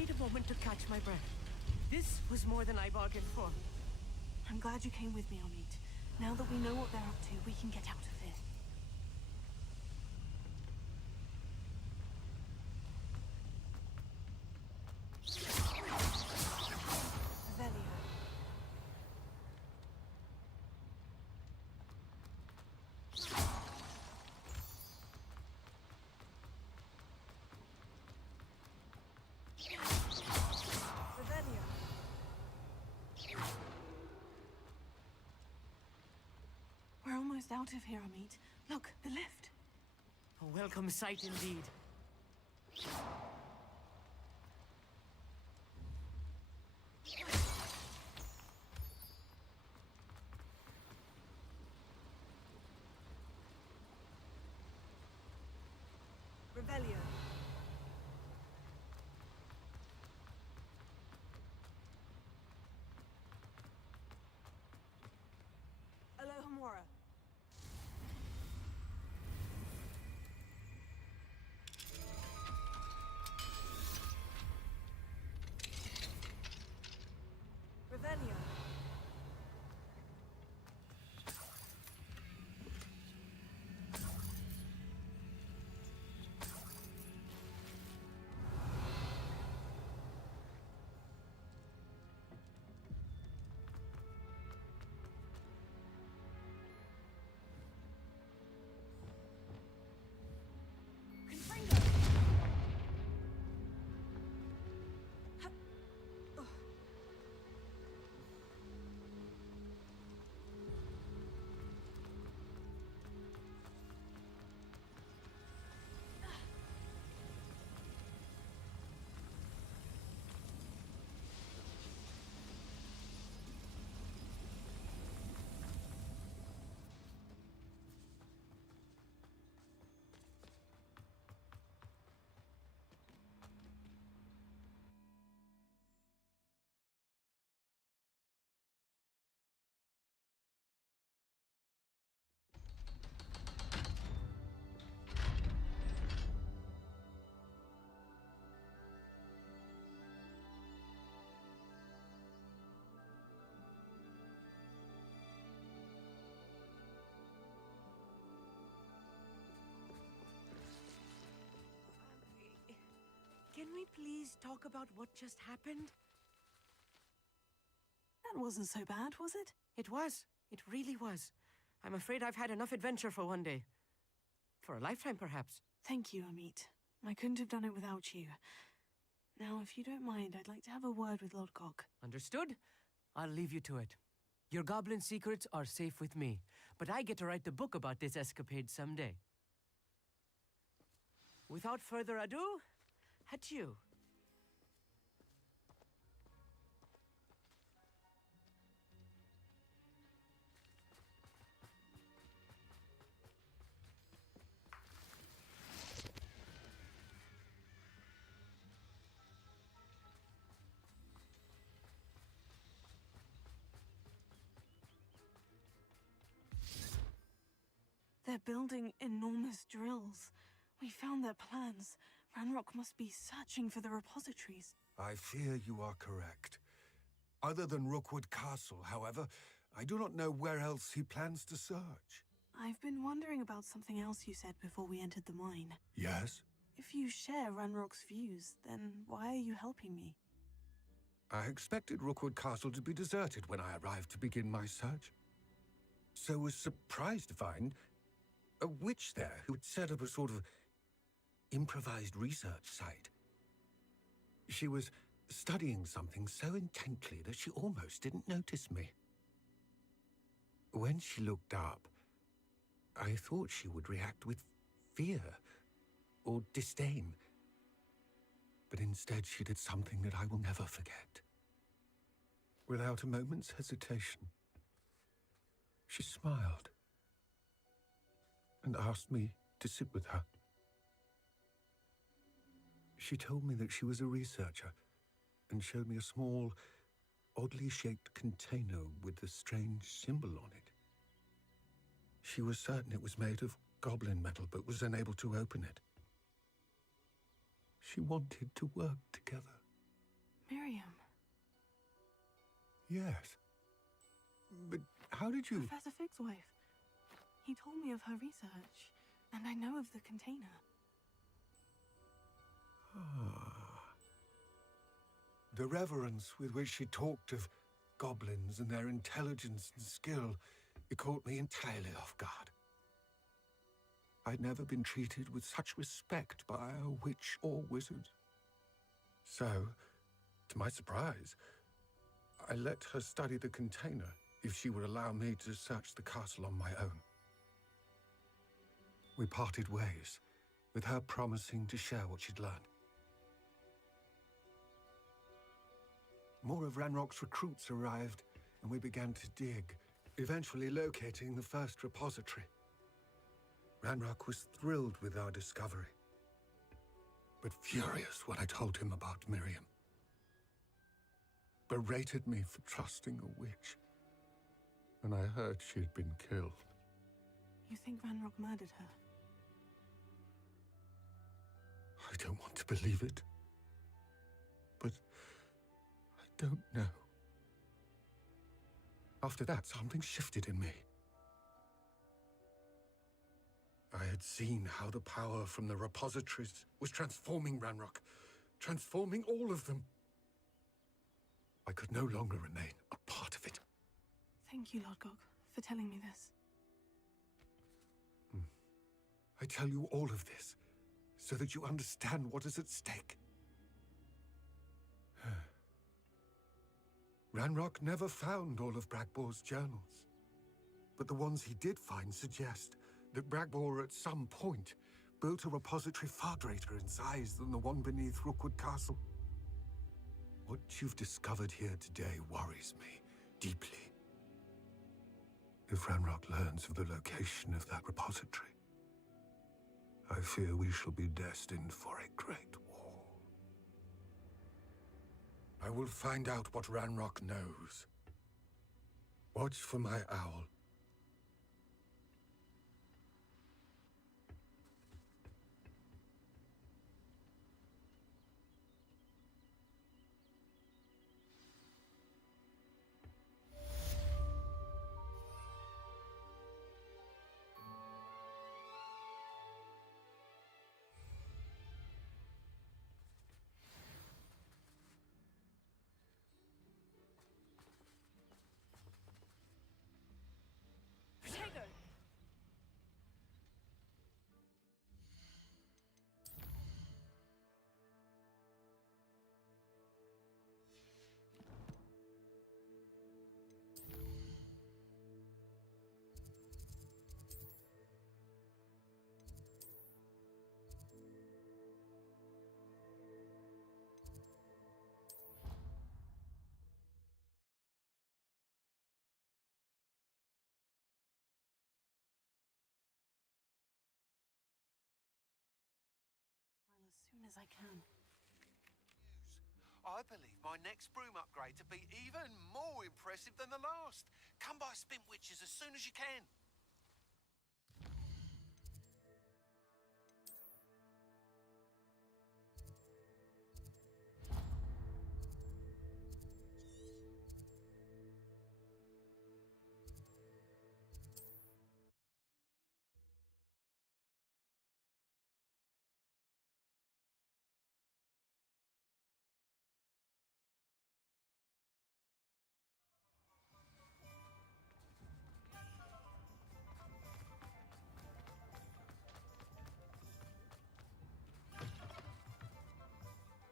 need a moment to catch my breath. This was more than I bargained for. I'm glad you came with me, Amit. Now that we know what they're up to, we can get out of here. Revelio. Revelio. We're almost out of here, Amit. Look, the lift. A welcome sight indeed. Revelio. Alohomora. Revelio. Can we please talk about what just happened? That wasn't so bad, was it? It was. It really was. I'm afraid I've had enough adventure for one day. For a lifetime, perhaps. Thank you, Amit. I couldn't have done it without you. Now, if you don't mind, I'd like to have a word with Lord Gok. Understood? I'll leave you to it. Your goblin secrets are safe with me, but I get to write the book about this escapade someday. Without further ado, adieu. They're building enormous drills. We found their plans. Ranrock must be searching for the repositories. I fear you are correct. Other than Rookwood Castle, however, I do not know where else he plans to search. I've been wondering about something else you said before we entered the mine. Yes? If you share Ranrock's views, then why are you helping me? I expected Rookwood Castle to be deserted when I arrived to begin my search. So was surprised to find a witch there who had set up a sort of improvised research site. She was studying something so intently that she almost didn't notice me. When she looked up, I thought she would react with fear or disdain. But instead she did something that I will never forget. Without a moment's hesitation, she smiled and asked me to sit with her. She told me that she was a researcher and showed me a small, oddly shaped container with a strange symbol on it. She was certain it was made of goblin metal, but was unable to open it. She wanted to work together. Miriam. Yes. But how did you... Professor Fig's wife. He told me of her research, and I know of the container. The reverence with which she talked of goblins and their intelligence and skill, it caught me entirely off guard. I'd never been treated with such respect by a witch or wizard. So, to my surprise, I let her study the container if she would allow me to search the castle on my own. We parted ways, with her promising to share what she'd learned. More of Ranrock's recruits arrived, and we began to dig, eventually locating the first repository. Ranrock was thrilled with our discovery, but furious when I told him about Miriam. Berated me for trusting a witch, and I heard she'd been killed. You think Ranrock murdered her? I don't want to believe it, but I don't know. After that, something shifted in me. I had seen how the power from the repositories was transforming Ranrock, transforming all of them. I could no longer remain a part of it. Thank you, Lord Gog, for telling me this. I tell you all of this so that you understand what is at stake. Ranrock never found all of Bragbor's journals, but the ones he did find suggest that Bragbor at some point built a repository far greater in size than the one beneath Rookwood Castle. What you've discovered here today worries me deeply. If Ranrock learns of the location of that repository, I fear we shall be destined for a great war. I will find out what Ranrock knows. Watch for my owl. As soon as I can. I believe my next broom upgrade to be even more impressive than the last. Come by Spin Witches as soon as you can.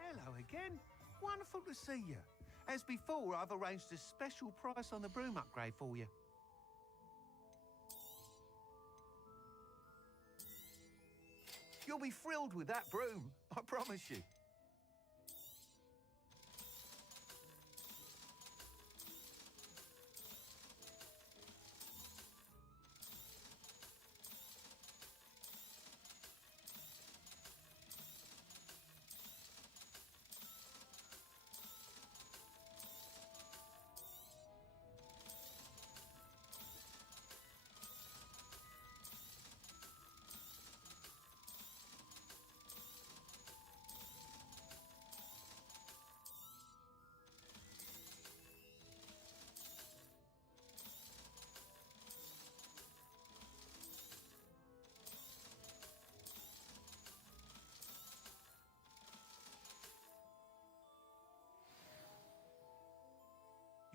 Hello again. Wonderful to see you. As before, I've arranged a special price on the broom upgrade for you. You'll be thrilled with that broom, I promise you.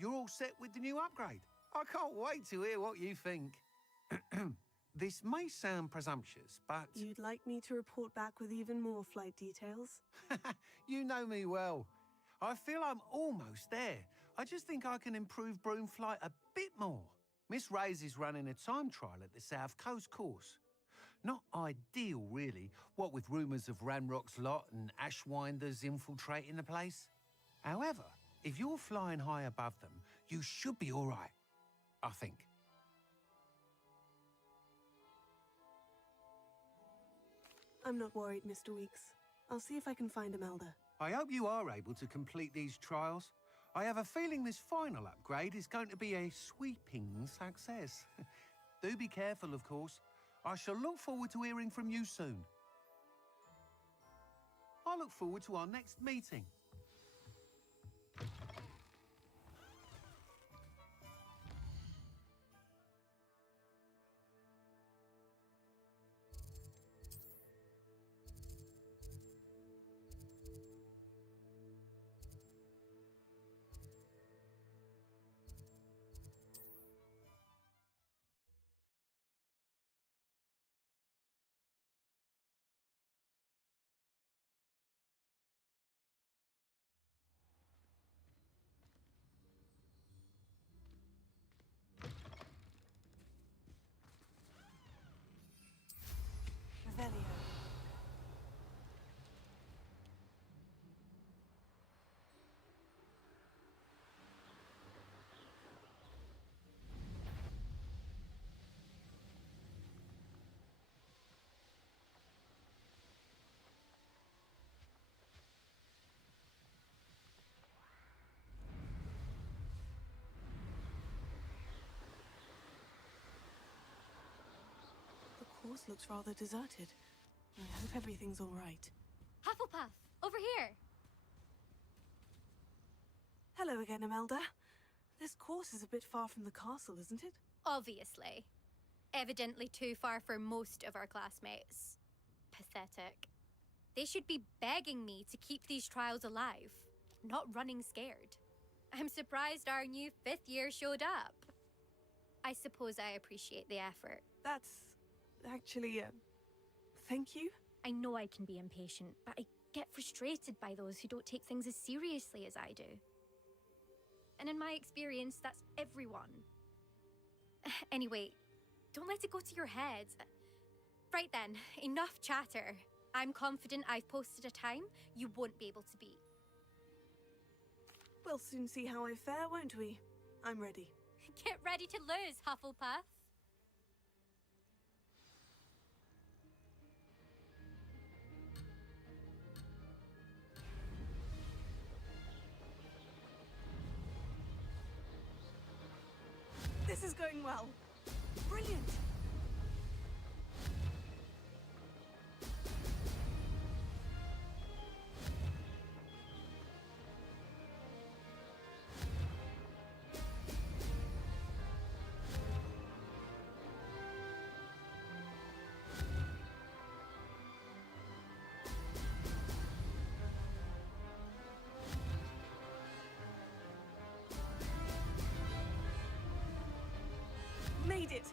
you're all set with the new upgrade. I can't wait to hear what you think. This may sound presumptuous, but... You'd like me to report back with even more flight details? You know me well. I feel I'm almost there. I just think I can improve broom flight a bit more. Miss Ray's is running a time trial at the South Coast course. Not ideal, really, what with rumours of Ranrock's lot and Ashwinders infiltrating the place. However, if you're flying high above them, you should be all right, I think. I'm not worried, Mr. Weeks. I'll see if I can find Imelda. I hope you are able to complete these trials. I have a feeling this final upgrade is going to be a sweeping success. Do be careful, of course. I shall look forward to hearing from you soon. I look forward to our next meeting. Revelio. The course looks rather deserted. I hope everything's all right. Hufflepuff, over here! Hello again, Imelda. This course is a bit far from the castle, isn't it? Obviously. Evidently too far for most of our classmates. Pathetic. They should be begging me to keep these trials alive, not running scared. I'm surprised our new 5th year showed up. I suppose I appreciate the effort. That's actually, thank you. I know I can be impatient, but I get frustrated by those who don't take things as seriously as I do. And in my experience, that's everyone. Anyway, don't let it go to your head. Right then, enough chatter. I'm confident I've posted a time you won't be able to beat. We'll soon see how I fare, won't we? I'm ready. Get ready to lose, Hufflepuff. This is going well. Brilliant. Made it!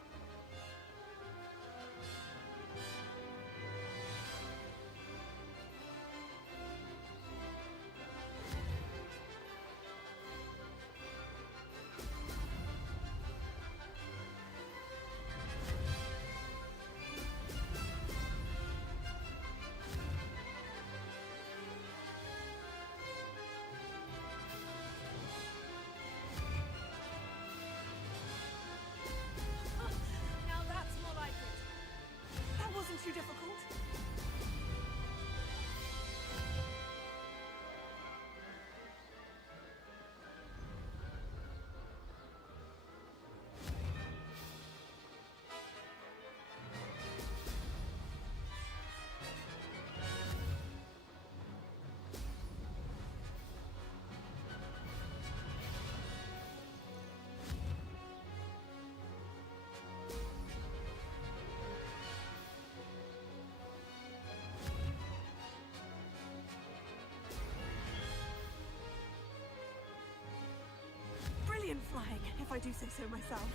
flying, if I do say so myself.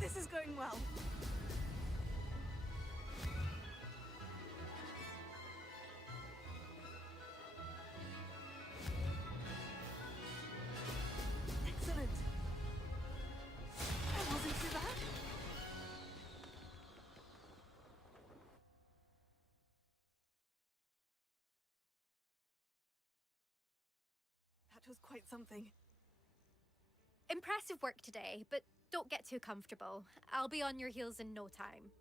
This is going well. Excellent. That wasn't too bad. That was quite something. Impressive work today, but don't get too comfortable. I'll be on your heels in no time.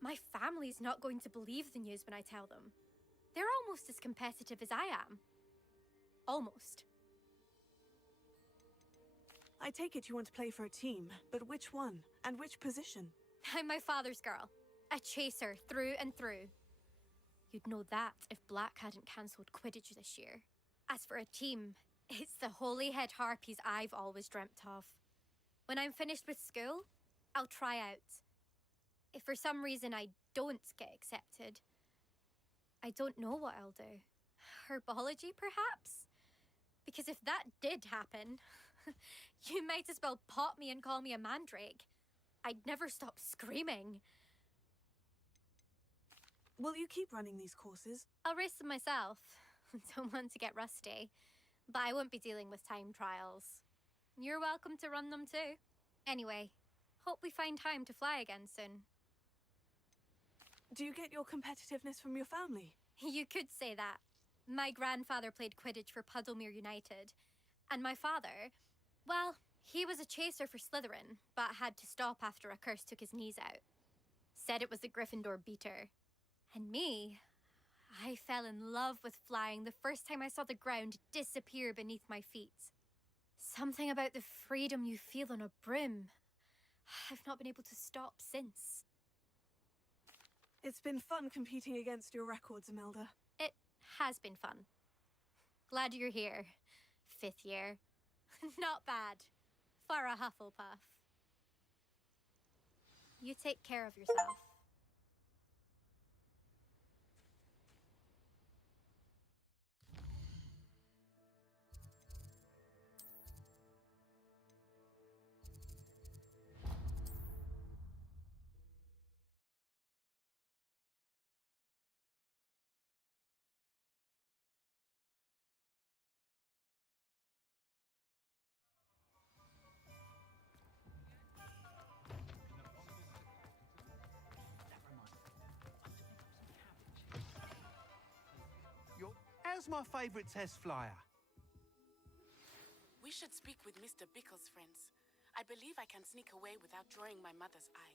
My family's not going to believe the news when I tell them. They're almost as competitive as I am. Almost. I take it you want to play for a team, but which one? And which position? I'm my father's girl. A chaser through and through. You'd know that if Black hadn't cancelled Quidditch this year. As for a team, it's the Holy Head Harpies I've always dreamt of. When I'm finished with school, I'll try out. If for some reason I don't get accepted, I don't know what I'll do. Herbology, perhaps? Because if that did happen, you might as well pop me and call me a mandrake. I'd never stop screaming. Will you keep running these courses? I'll race them myself. Don't want to get rusty. But I won't be dealing with time trials. You're welcome to run them too. Anyway, hope we find time to fly again soon. Do you get your competitiveness from your family? You could say that. My grandfather played Quidditch for Puddlemere United. And my father, well, he was a chaser for Slytherin, but had to stop after a curse took his knees out. Said it was the Gryffindor beater. And me, I fell in love with flying the first time I saw the ground disappear beneath my feet. Something about the freedom you feel on a broom. I've not been able to stop since. It's been fun competing against your records, Imelda. It has been fun. Glad you're here. 5th year. Not bad. For a Hufflepuff. You take care of yourself. How's my favourite test flyer? We should speak with Mr. Bickle's friends. I believe I can sneak away without drawing my mother's eye.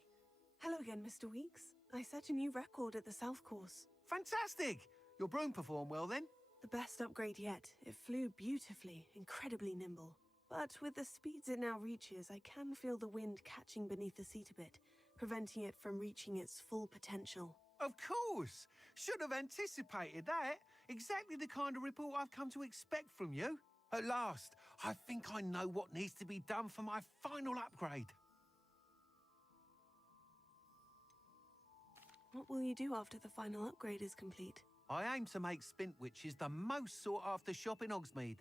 Hello again, Mr. Weeks. I set a new record at the South Course. Fantastic! Your broom performed well then? The best upgrade yet. It flew beautifully, incredibly nimble. But with the speeds it now reaches, I can feel the wind catching beneath the seat a bit, preventing it from reaching its full potential. Of course! Should have anticipated that. Exactly the kind of report I've come to expect from you. At last, I think I know what needs to be done for my final upgrade. What will you do after the final upgrade is complete? I aim to make Spintwitches the most sought-after shop in Hogsmeade.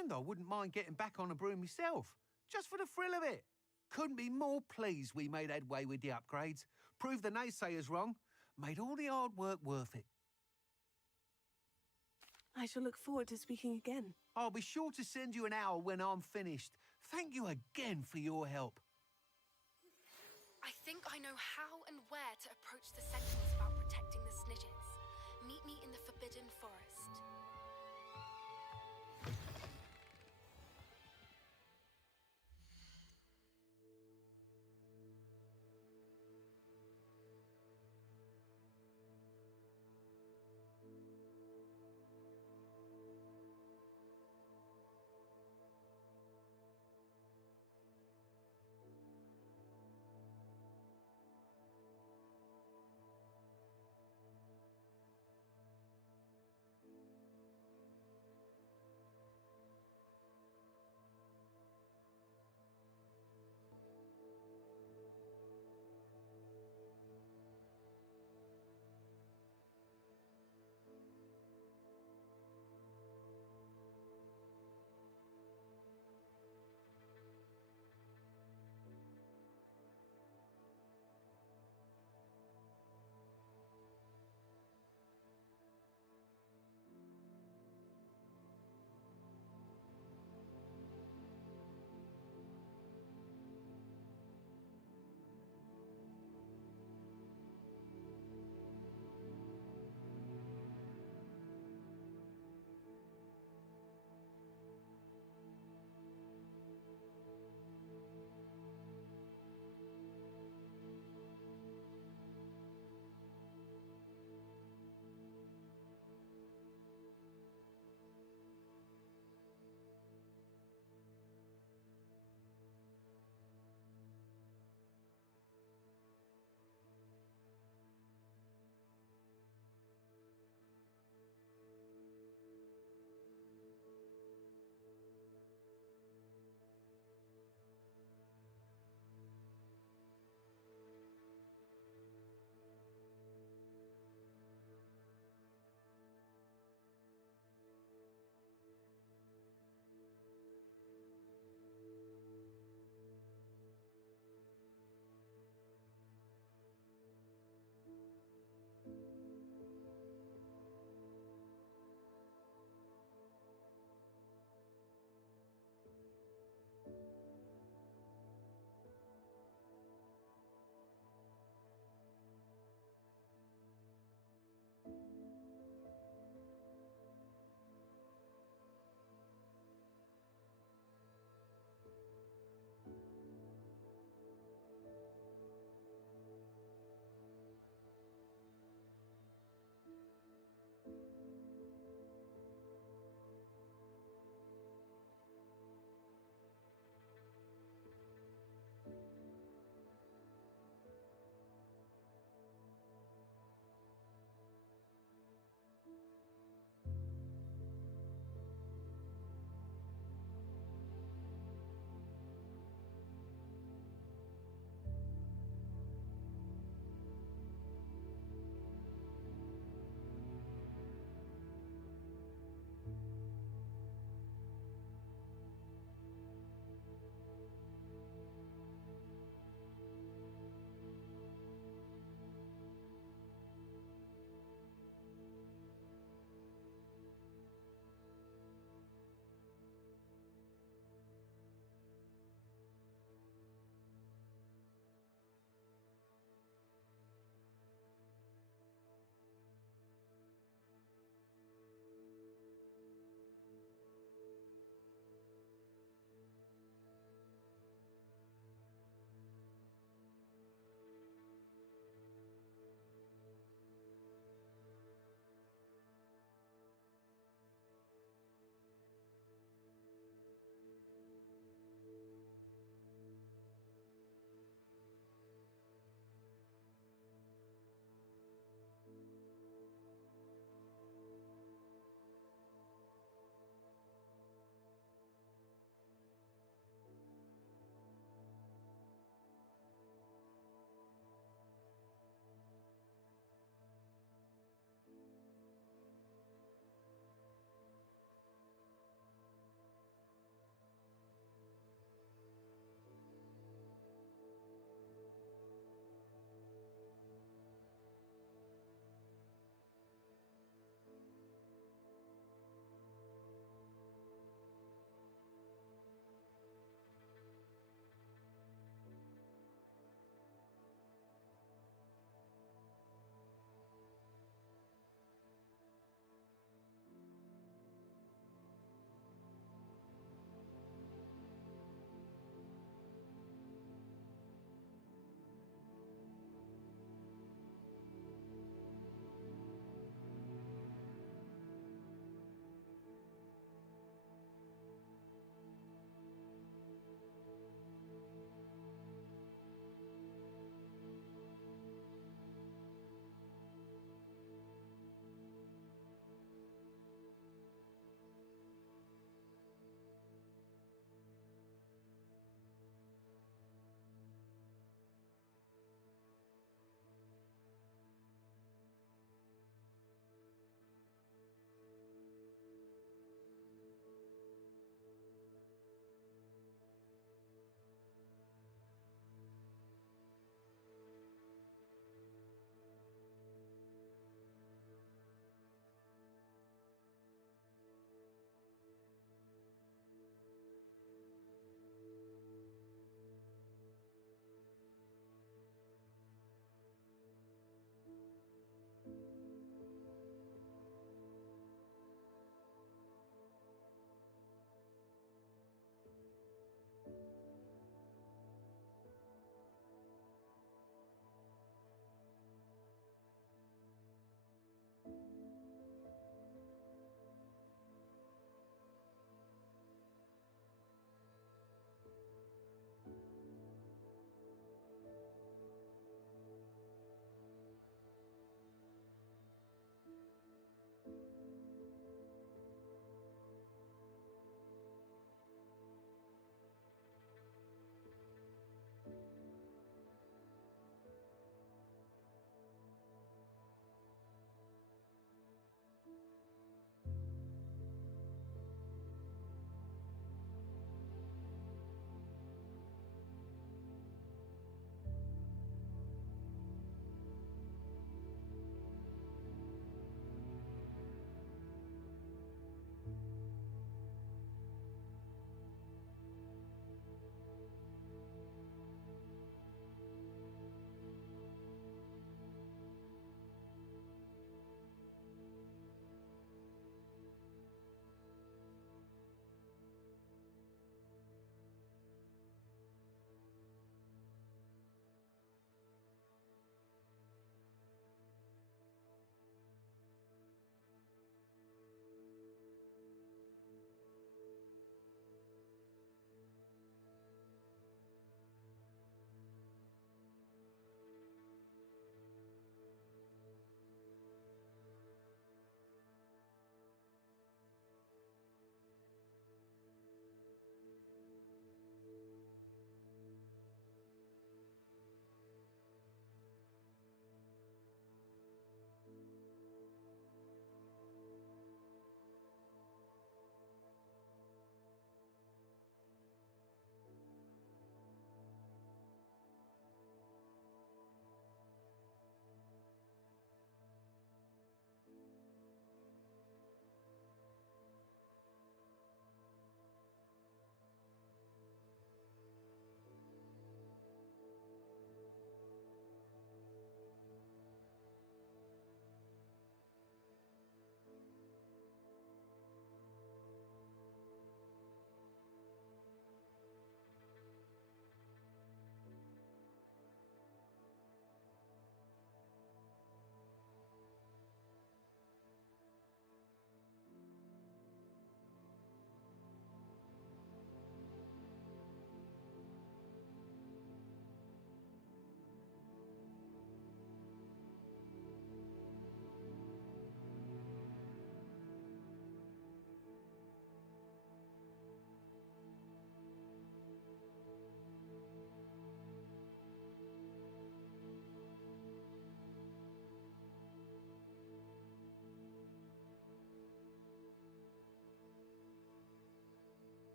And I wouldn't mind getting back on a broom myself, just for the thrill of it. Couldn't be more pleased we made headway with the upgrades, proved the naysayers wrong, made all the hard work worth it. I shall look forward to speaking again. I'll be sure to send you an hour when I'm finished. Thank you again for your help. I think I know how and where to approach the Sentinels about protecting the Snidgets. Meet me in the Forbidden Forest.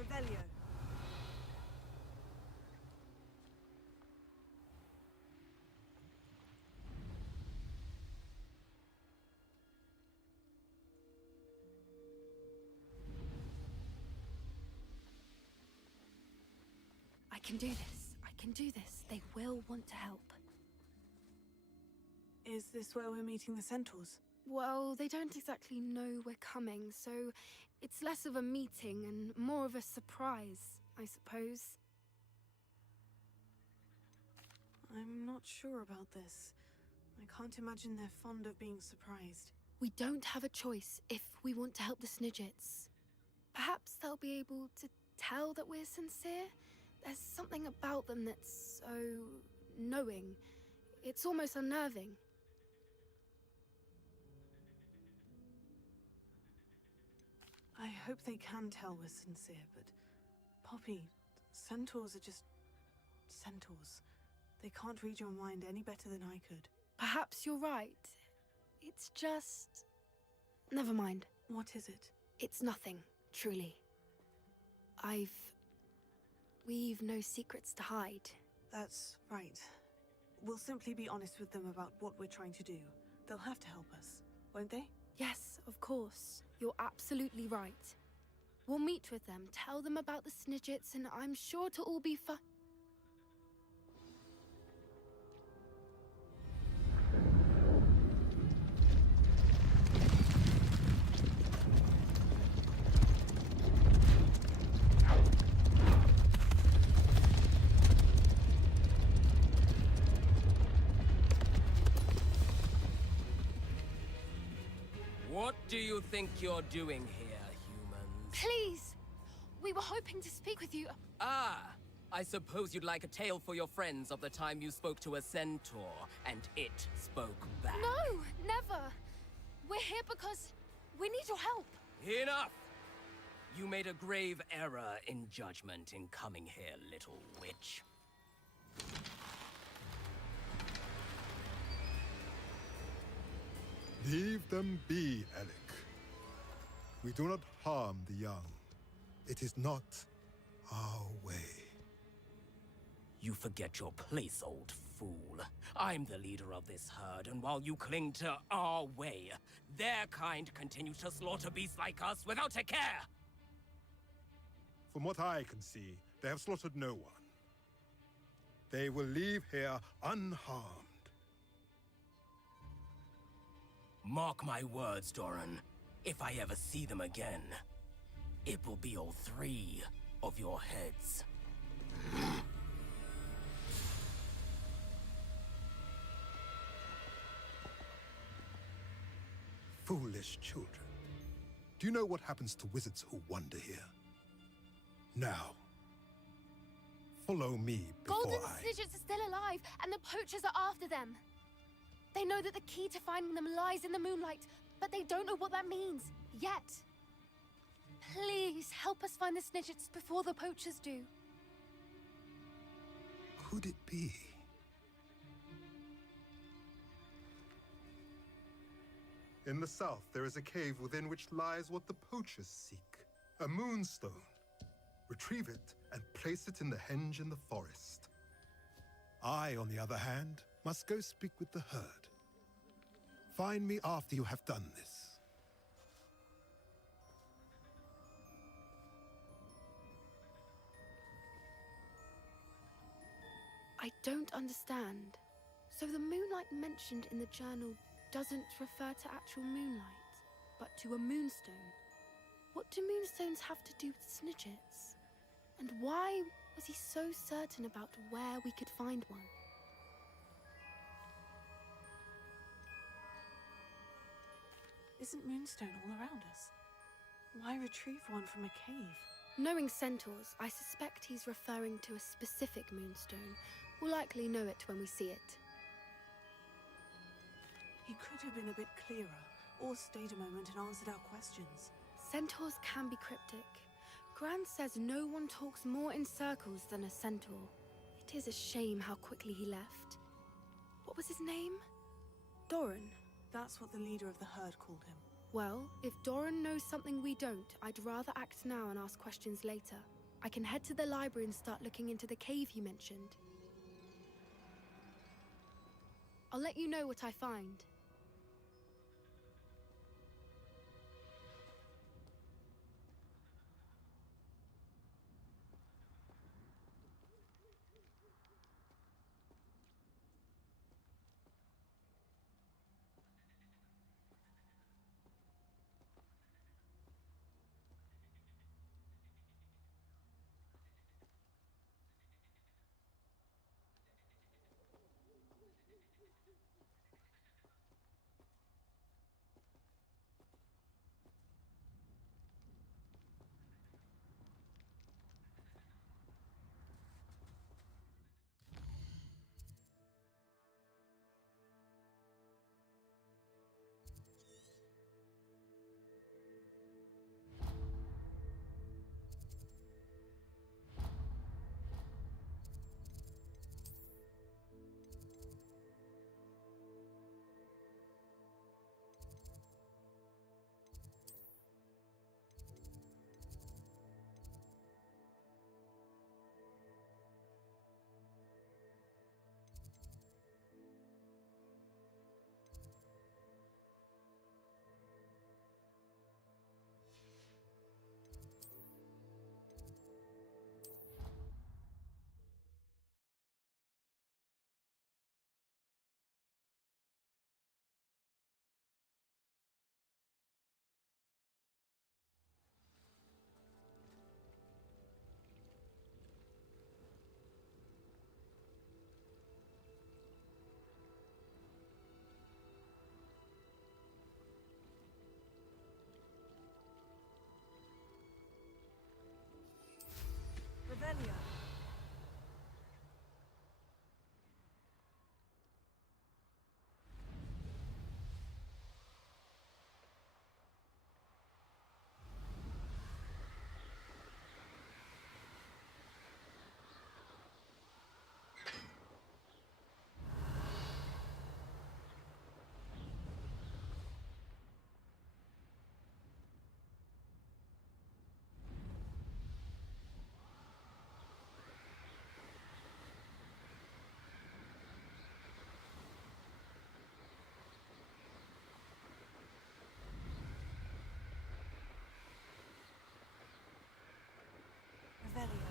Revelio. I can do this. I can do this. They will want to help. Is this where we're meeting the centaurs? Well, they don't exactly know we're coming, so it's less of a meeting and more of a surprise, I suppose. I'm not sure about this. I can't imagine they're fond of being surprised. We don't have a choice if we want to help the Snidgets. Perhaps they'll be able to tell that we're sincere? There's something about them that's so knowing. It's almost unnerving. I hope they can tell we're sincere, but... Poppy, centaurs are just... centaurs. They can't read your mind any better than I could. Perhaps you're right. It's just... Never mind. What is it? It's nothing, truly. We've no secrets to hide. That's right. We'll simply be honest with them about what we're trying to do. They'll have to help us, won't they? Yes, of course. You're absolutely right. We'll meet with them, tell them about the Snidgets, and I'm sure it'll all be fun. What do you think you're doing here, humans? Please! We were hoping to speak with you. Ah! I suppose you'd like a tale for your friends of the time you spoke to a centaur, and it spoke back. No! Never! We're here because we need your help. Enough! You made a grave error in judgment in coming here, little witch. Leave them be, Alec. We do not harm the young. It is not our way. You forget your place, old fool. I'm the leader of this herd, and while you cling to our way, their kind continue to slaughter beasts like us without a care! From what I can see, they have slaughtered no one. They will leave here unharmed. Mark my words, Doran. If I ever see them again, it will be all 3 of your heads. Foolish children. Do you know what happens to wizards who wander here? Now, Follow me before Golden I... Snidgets are still alive, and the poachers are after them. They know that the key to finding them lies in the moonlight, but they don't know what that means, yet. Please, help us find the Snidgets before the poachers do. Could it be? In the south, there is a cave within which lies what the poachers seek. A moonstone. Retrieve it and place it in the henge in the forest. I, on the other hand, must go speak with the herd. Find me after you have done this. I don't understand. So the moonlight mentioned in the journal doesn't refer to actual moonlight, but to a moonstone. What do moonstones have to do with Snidgets? And why was he so certain about where we could find one? Isn't Moonstone all around us? Why retrieve one from a cave? Knowing centaurs, I suspect he's referring to a specific moonstone. We'll likely know it when we see it. He could have been a bit clearer, or stayed a moment and answered our questions. Centaurs can be cryptic. Gran says no one talks more in circles than a centaur. It is a shame how quickly he left. What was his name? Doran. That's what the leader of the herd called him. Well, if Doran knows something we don't, I'd rather act now and ask questions later. I can head to the library and start looking into the cave you mentioned. I'll let you know what I find. Revelia. Revelia.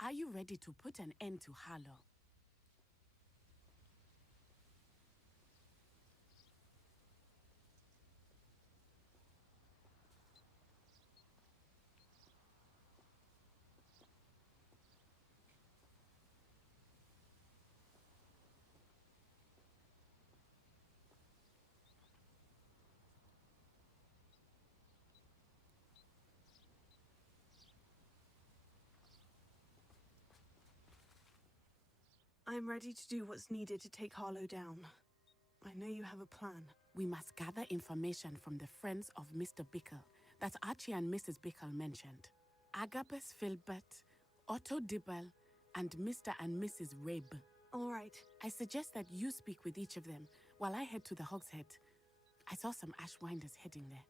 Are you ready to put an end to Harlow? I'm ready to do what's needed to take Harlow down. I know you have a plan. We must gather information from the friends of Mr. Bickle that Archie and Mrs. Bickle mentioned. Agabus Filbert, Otto Dibble, and Mr. and Mrs. Rabe. All right. I suggest that you speak with each of them while I head to the Hogshead. I saw some Ashwinders heading there.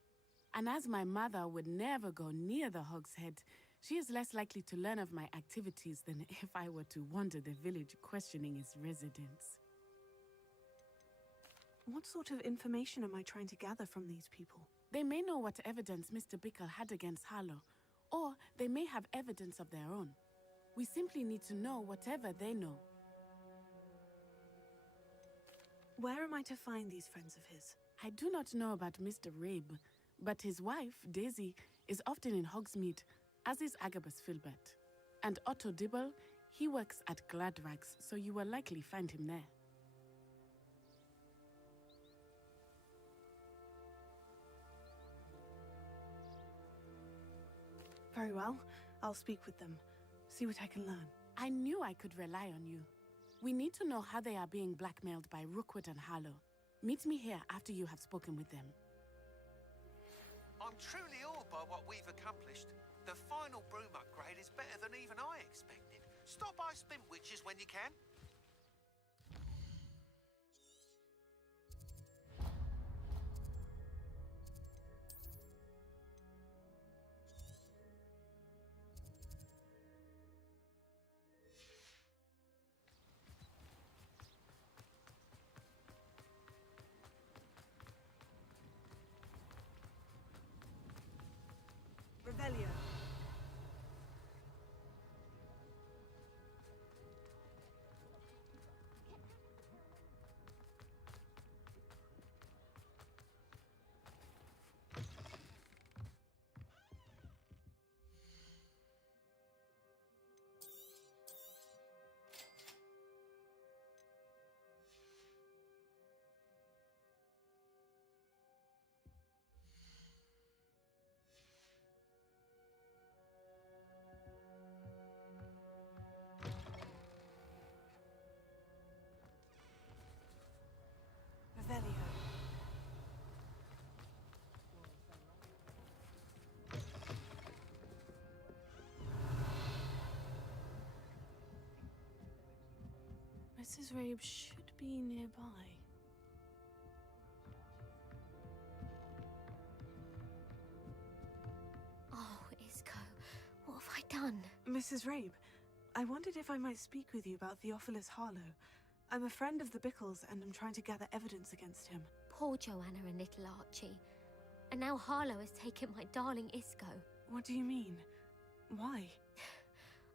And as my mother would never go near the Hogshead, she is less likely to learn of my activities than if I were to wander the village questioning its residents. What sort of information am I trying to gather from these people? They may know what evidence Mr. Bickle had against Harlow, or they may have evidence of their own. We simply need to know whatever they know. Where am I to find these friends of his? I do not know about Mr. Rabe, but his wife, Daisy, is often in Hogsmeade, as is Agabus Filbert. And Otto Dibble, he works at Gladrags, so you will likely find him there. Very well. I'll speak with them. See what I can learn. I knew I could rely on you. We need to know how they are being blackmailed by Rookwood and Harlow. Meet me here after you have spoken with them. I'm truly awed by what we've accomplished. The final broom upgrade is better than even I expected. Stop by Spintwitches when you can. Revelio. Revelio. Mrs. Rabe should be nearby. Oh, Isco, what have I done? Mrs. Rabe, I wondered if I might speak with you about Theophilus Harlow. I'm a friend of the Bickles, and I'm trying to gather evidence against him. Poor Joanna and little Archie. And now Harlow has taken my darling Isco. What do you mean? Why?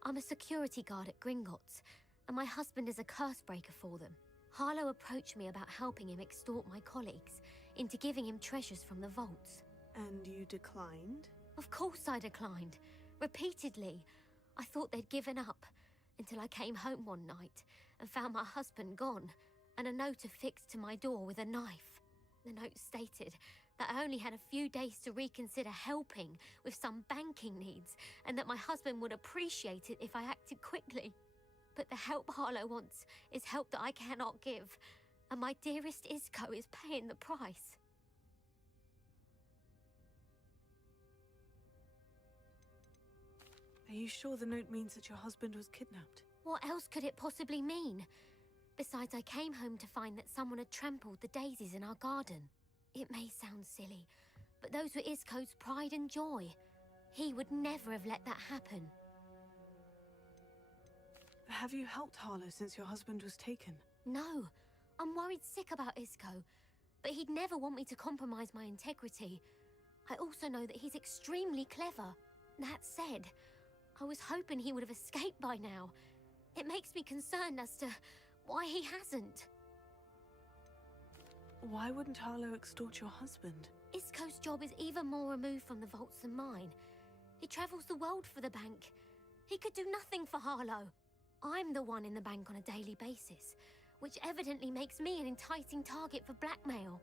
I'm a security guard at Gringotts, and my husband is a curse breaker for them. Harlow approached me about helping him extort my colleagues into giving him treasures from the vaults. And you declined? Of course I declined. Repeatedly. I thought they'd given up, until I came home one night and found my husband gone, and a note affixed to my door with a knife. The note stated that I only had a few days to reconsider helping with some banking needs, and that my husband would appreciate it if I acted quickly. But the help Harlow wants is help that I cannot give, and my dearest Isco is paying the price. Are you sure the note means that your husband was kidnapped? What else could it possibly mean? Besides, I came home to find that someone had trampled the daisies in our garden. It may sound silly, but those were Isco's pride and joy. He would never have let that happen. Have you helped Harlow since your husband was taken? No, I'm worried sick about Isco, but he'd never want me to compromise my integrity. I also know that he's extremely clever. That said, I was hoping he would have escaped by now. It makes me concerned as to why he hasn't. Why wouldn't Harlow extort your husband? Isco's job is even more removed from the vaults than mine. He travels the world for the bank. He could do nothing for Harlow. I'm the one in the bank on a daily basis, which evidently makes me an enticing target for blackmail.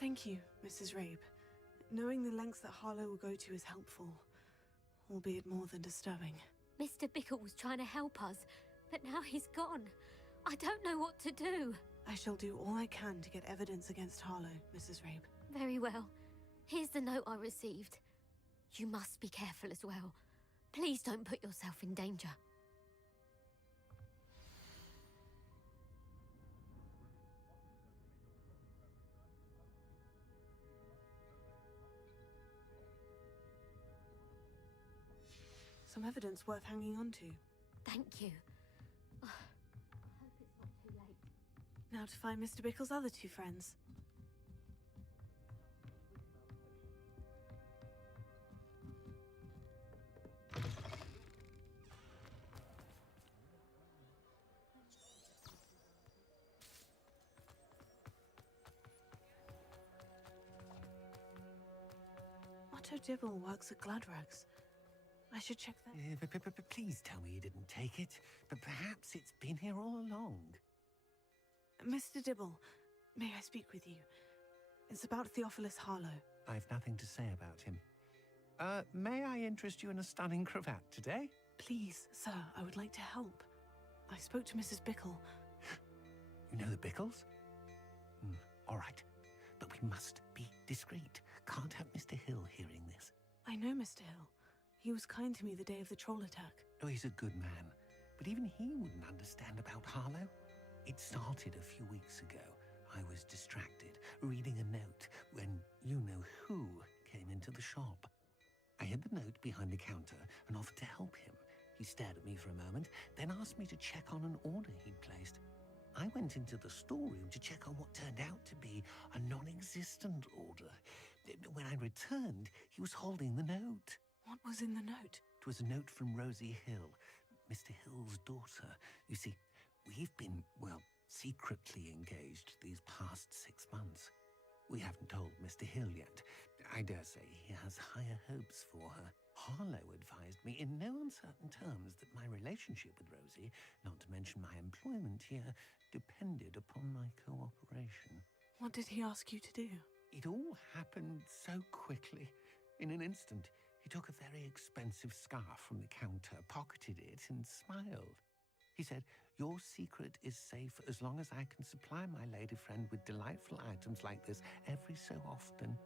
Thank you, Mrs. Rabe. Knowing the lengths that Harlow will go to is helpful, albeit more than disturbing. Mr. Bickle was trying to help us, but now he's gone. I don't know what to do. I shall do all I can to get evidence against Harlow, Mrs. Rabe. Very well. Here's the note I received. You must be careful as well. Please don't put yourself in danger. Some evidence worth hanging on to. Thank you. I hope it's not too late. Now to find Mr. Bickle's other two friends. Otto Dibble works at Gladrags. I should check that. Please tell me you didn't take it. But perhaps it's been here all along. Mr. Dibble, may I speak with you? It's about Theophilus Harlow. I've nothing to say about him. May I interest you in a stunning cravat today? Please, sir, I would like to help. I spoke to Mrs. Bickle. You know the Bickles? All right. But we must be discreet. Can't have Mr. Hill hearing this. I know Mr. Hill. He was kind to me the day of the troll attack. Oh, he's a good man. But even he wouldn't understand about Harlow. It started a few weeks ago. I was distracted, reading a note, when you-know-who came into the shop. I hid the note behind the counter and offered to help him. He stared at me for a moment, then asked me to check on an order he'd placed. I went into the storeroom to check on what turned out to be a non-existent order. When I returned, he was holding the note. What was in the note? It was a note from Rosie Hill, Mr. Hill's daughter. You see, we've been, well, secretly engaged these past 6 months. We haven't told Mr. Hill yet. I dare say he has higher hopes for her. Harlow advised me in no uncertain terms that my relationship with Rosie, not to mention my employment here, depended upon my cooperation. What did he ask you to do? It all happened so quickly. In an instant, he took a very expensive scarf from the counter, pocketed it, and smiled. He said, "Your secret is safe as long as I can supply my lady friend with delightful items like this every so often."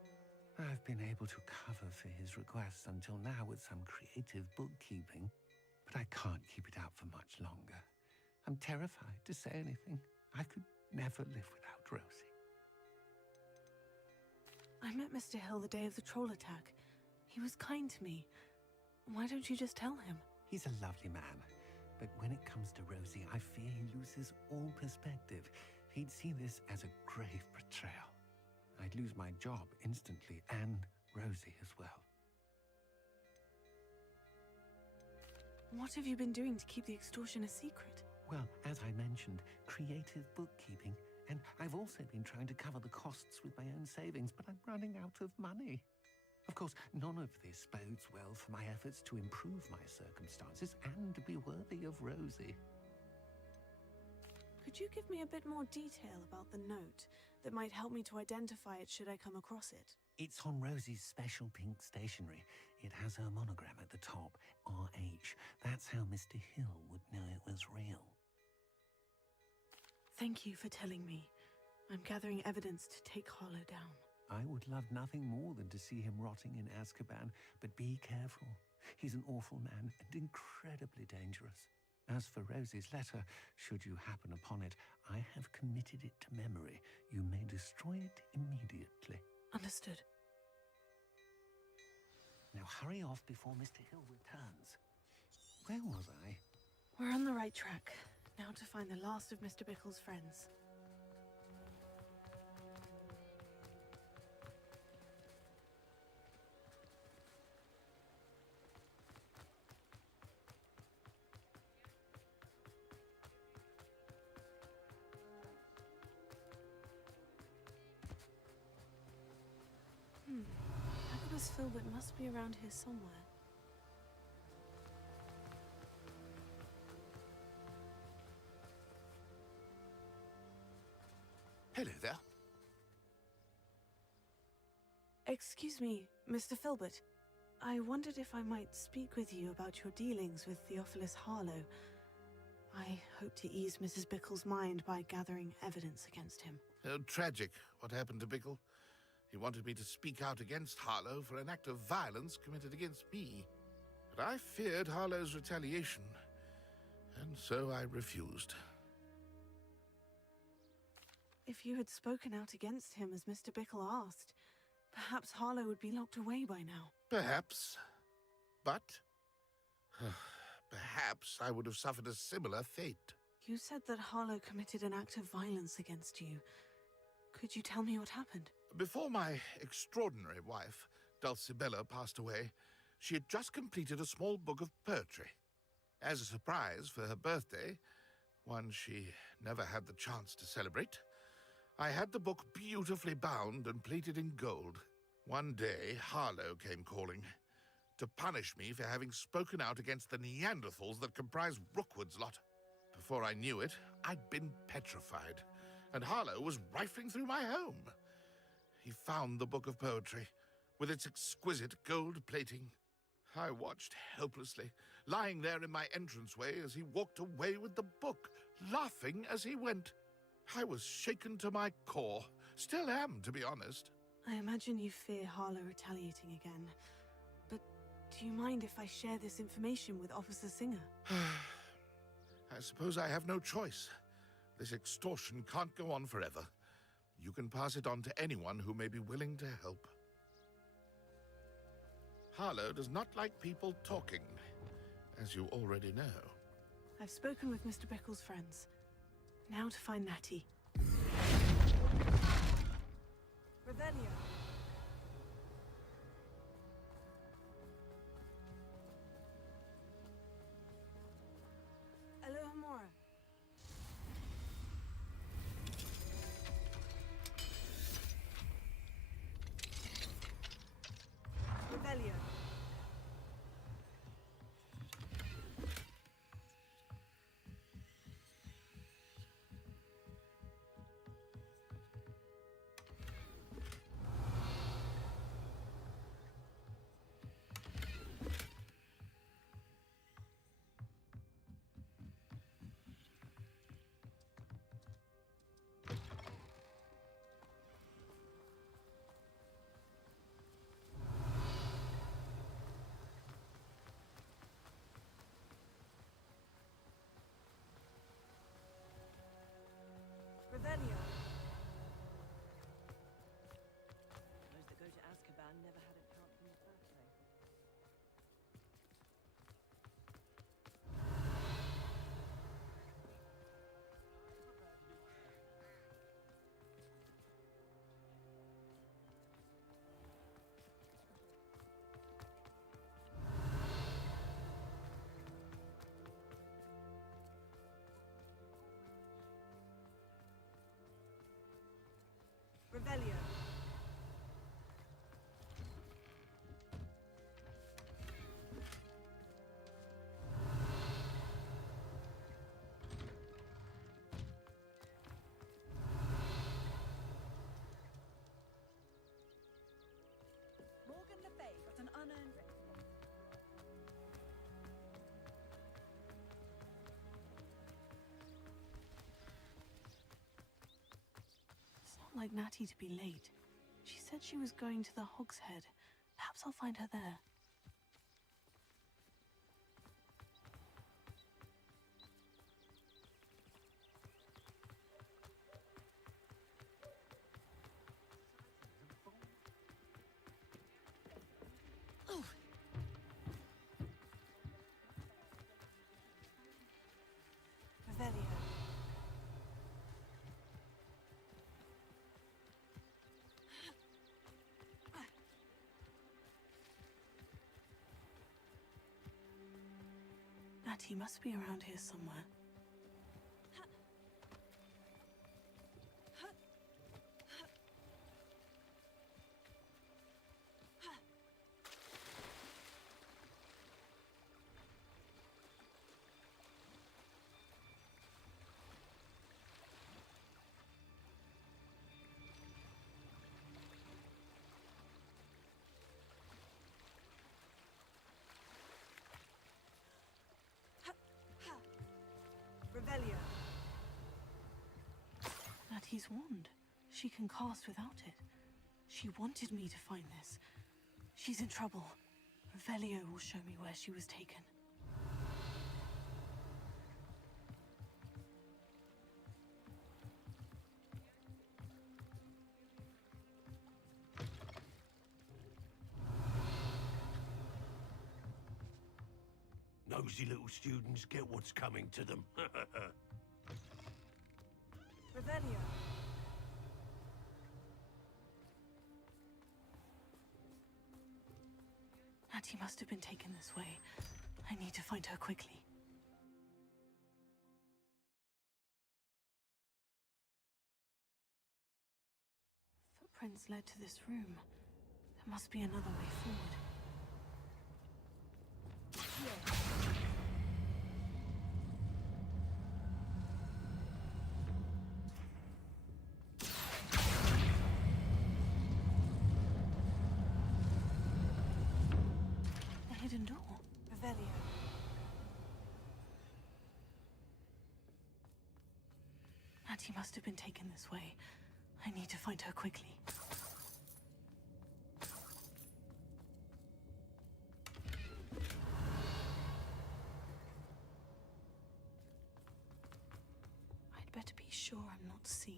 I've been able to cover for his requests until now with some creative bookkeeping, but I can't keep it out for much longer. I'm terrified to say anything. I could never live without Rosie. I met Mr. Hill the day of the troll attack. He was kind to me. Why don't you just tell him? He's a lovely man, but when it comes to Rosie, I fear he loses all perspective. He'd see this as a grave betrayal. I'd lose my job instantly, and Rosie as well. What have you been doing to keep the extortion a secret? Well, as I mentioned, creative bookkeeping, and I've also been trying to cover the costs with my own savings, but I'm running out of money. Of course, none of this bodes well for my efforts to improve my circumstances and to be worthy of Rosie. Could you give me a bit more detail about the note that might help me to identify it should I come across it? It's on Rosie's special pink stationery. It has her monogram at the top, RH. That's how Mr. Hill would know it was real. Thank you for telling me. I'm gathering evidence to take Harlow down. I would love nothing more than to see him rotting in Azkaban, but be careful. He's an awful man and incredibly dangerous. As for Rosie's letter, should you happen upon it, I have committed it to memory. You may destroy it immediately. Understood. Now hurry off before Mr. Hill returns. Where was I? We're on the right track. Now to find the last of Mr. Bickle's friends. Agabus Filbert must be around here somewhere. Hello there. Excuse me, Mr. Filbert. I wondered if I might speak with you about your dealings with Theophilus Harlow. I hope to ease Mrs. Bickle's mind by gathering evidence against him. Tragic, what happened to Bickle. He wanted me to speak out against Harlow for an act of violence committed against me. But I feared Harlow's retaliation, and so I refused. If you had spoken out against him as Mr. Bickle asked, perhaps Harlow would be locked away by now. Perhaps. But perhaps I would have suffered a similar fate. You said that Harlow committed an act of violence against you. Could you tell me what happened? Before my extraordinary wife, Dulcibella, passed away, she had just completed a small book of poetry. As a surprise for her birthday, one she never had the chance to celebrate, I had the book beautifully bound and plated in gold. One day, Harlow came calling to punish me for having spoken out against the Neanderthals that comprise Rookwood's lot. Before I knew it, I'd been petrified, and Harlow was rifling through my home. He found the book of poetry, with its exquisite gold plating. I watched helplessly, lying there in my entranceway as he walked away with the book, laughing as he went. I was shaken to my core. Still am, to be honest. I imagine you fear Harlow retaliating again. But do you mind if I share this information with Officer Singer? I suppose I have no choice. This extortion can't go on forever. You can pass it on to anyone who may be willing to help. Harlow does not like people talking, as you already know. I've spoken with Mr. Bickle's friends. Now to find Natty. Revelio. Alohomora. Revelio. Revelio. Those that go to Azkaban never had it count from the first place. Revelio. Morgan Le Fay got an unearned reputation. It's not like Natty to be late. She said she was going to the Hog's Head. Perhaps I'll find her there. Revelio. Natty must be around here somewhere. Ricky's wand. She can cast without it. She wanted me to find this. She's in trouble. Revelio will show me where she was taken. Nosy little students get what's coming to them. Revelio. Natty must have been taken this way. I need to find her quickly. Footprints led to this room. There must be another way forward. The hidden door. Revelio. Natty must have been taken this way. I need to find her quickly. I'd better be sure I'm not seen.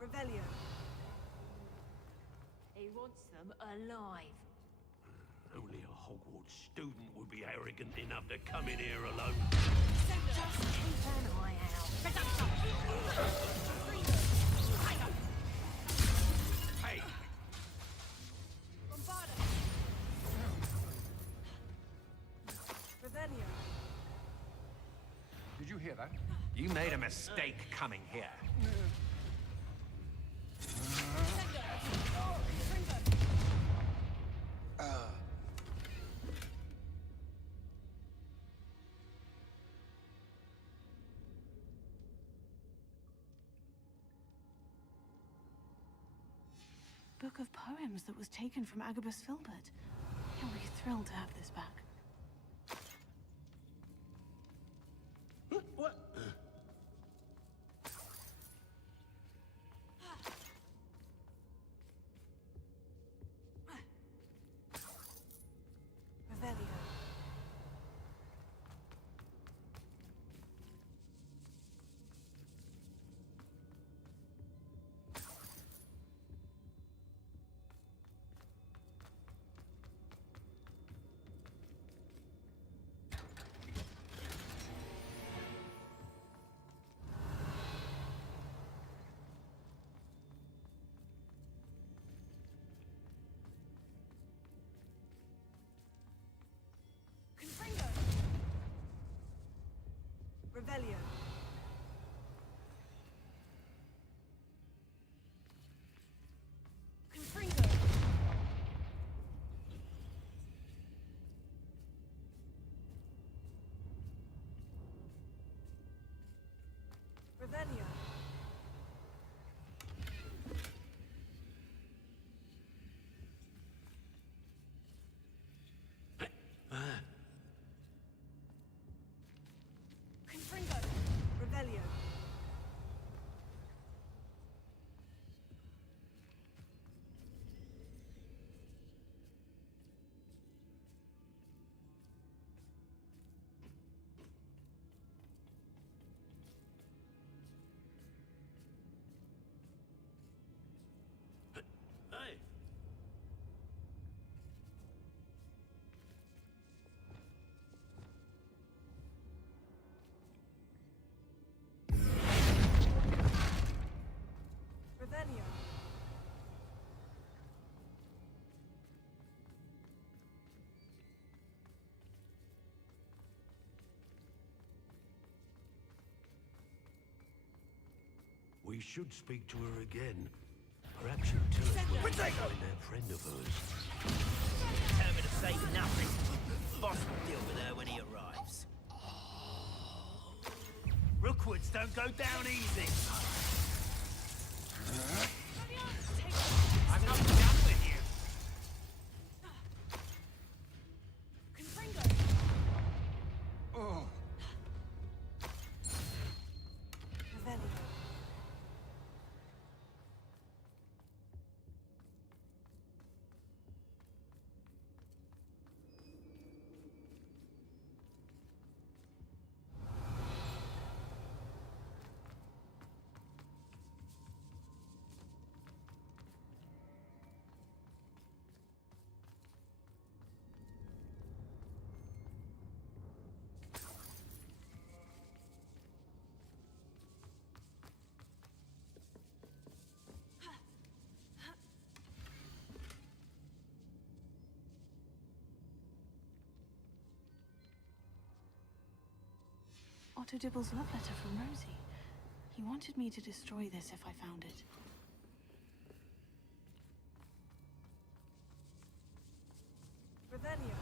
Revelio. He wants them alive. Only a Hogwarts student would be arrogant enough to come in here alone. Just keep an eye out. Hey! Revelio. Did you hear that? You made a mistake coming here. Book of poems that was taken from Agabus Filbert. He'll be thrilled to have this back. What? Revelio. Revelio. Confringo. Revelio. Confringo. Revelio. Hey! Revelio. We should speak to her again. Perhaps she'll tell us where to find that friend of hers. Tell me to say nothing. Boss will deal with her when he arrives. Rookwoods don't go down easy. I'm not done with you. Otto Dibble's love letter from Rosie. He wanted me to destroy this if I found it. Revelio.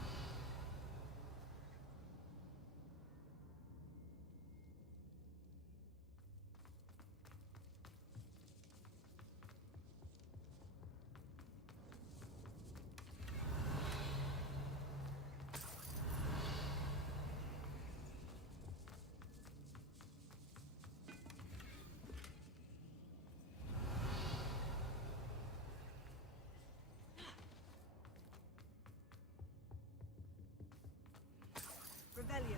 Revelio.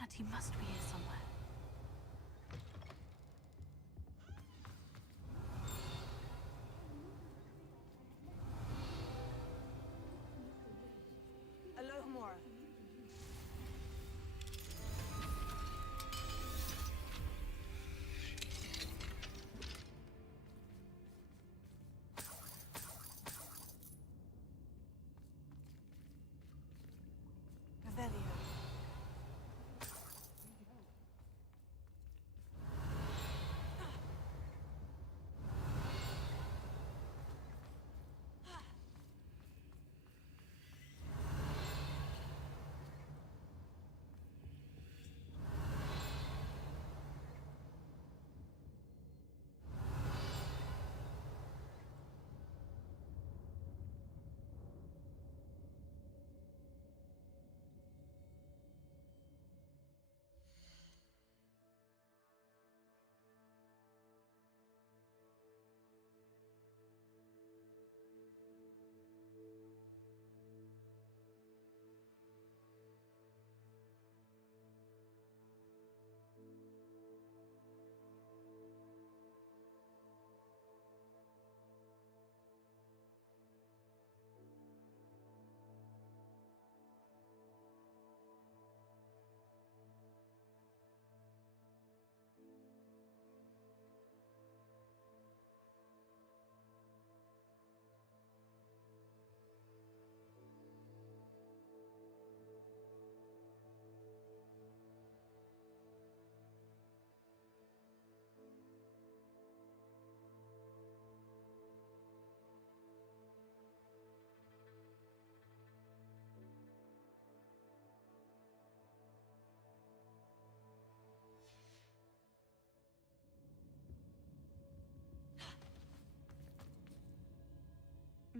Natty must be here somewhere. Alohomora. Revelio.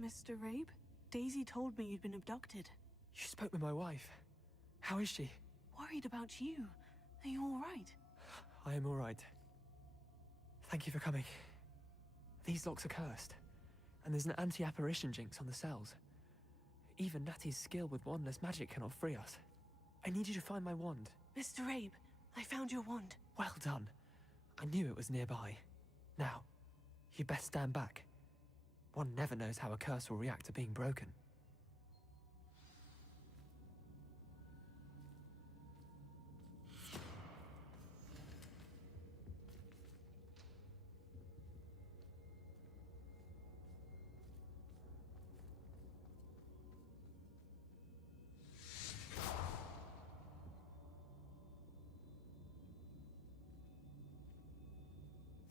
Mr. Rabe? Daisy told me you'd been abducted. You spoke with my wife. How is she? Worried about you. Are you all right? I am all right. Thank you for coming. These locks are cursed, and there's an anti-apparition jinx on the cells. Even Natty's skill with wandless magic cannot free us. I need you to find my wand. Mr. Rabe, I found your wand. Well done. I knew it was nearby. Now, you best stand back. One never knows how a curse will react to being broken.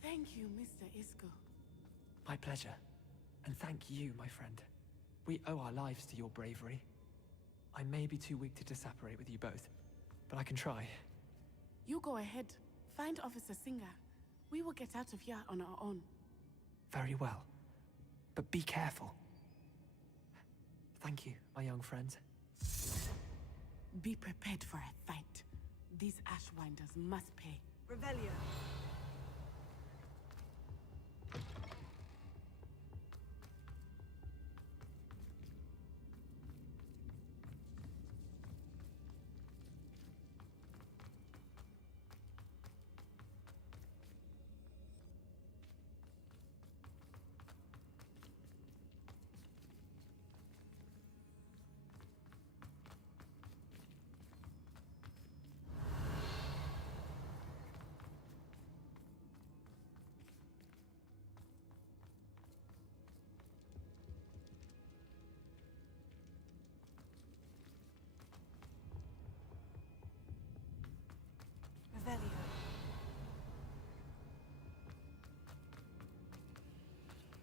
Thank you, Mr. Isco. My pleasure. And thank you, my friend. We owe our lives to your bravery. I may be too weak to disapparate with you both, but I can try. You go ahead. Find Officer Singer. We will get out of here on our own. Very well. But be careful. Thank you, my young friend. Be prepared for a fight. These Ashwinders must pay. Revelio.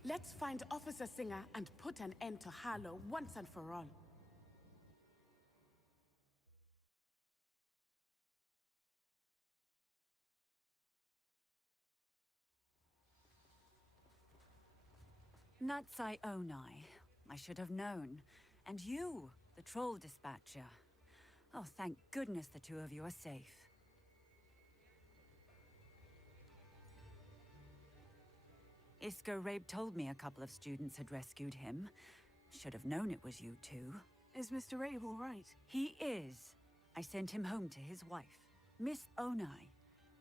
Let's find Officer Singer and put an end to Harlow once and for all. Natsai Onai. I should have known. And you, the troll dispatcher. Oh, thank goodness the two of you are safe. Isco Rabe told me a couple of students had rescued him. Should have known it was you two. Is Mr. Rabe all right? He is. I sent him home to his wife. Miss Onai,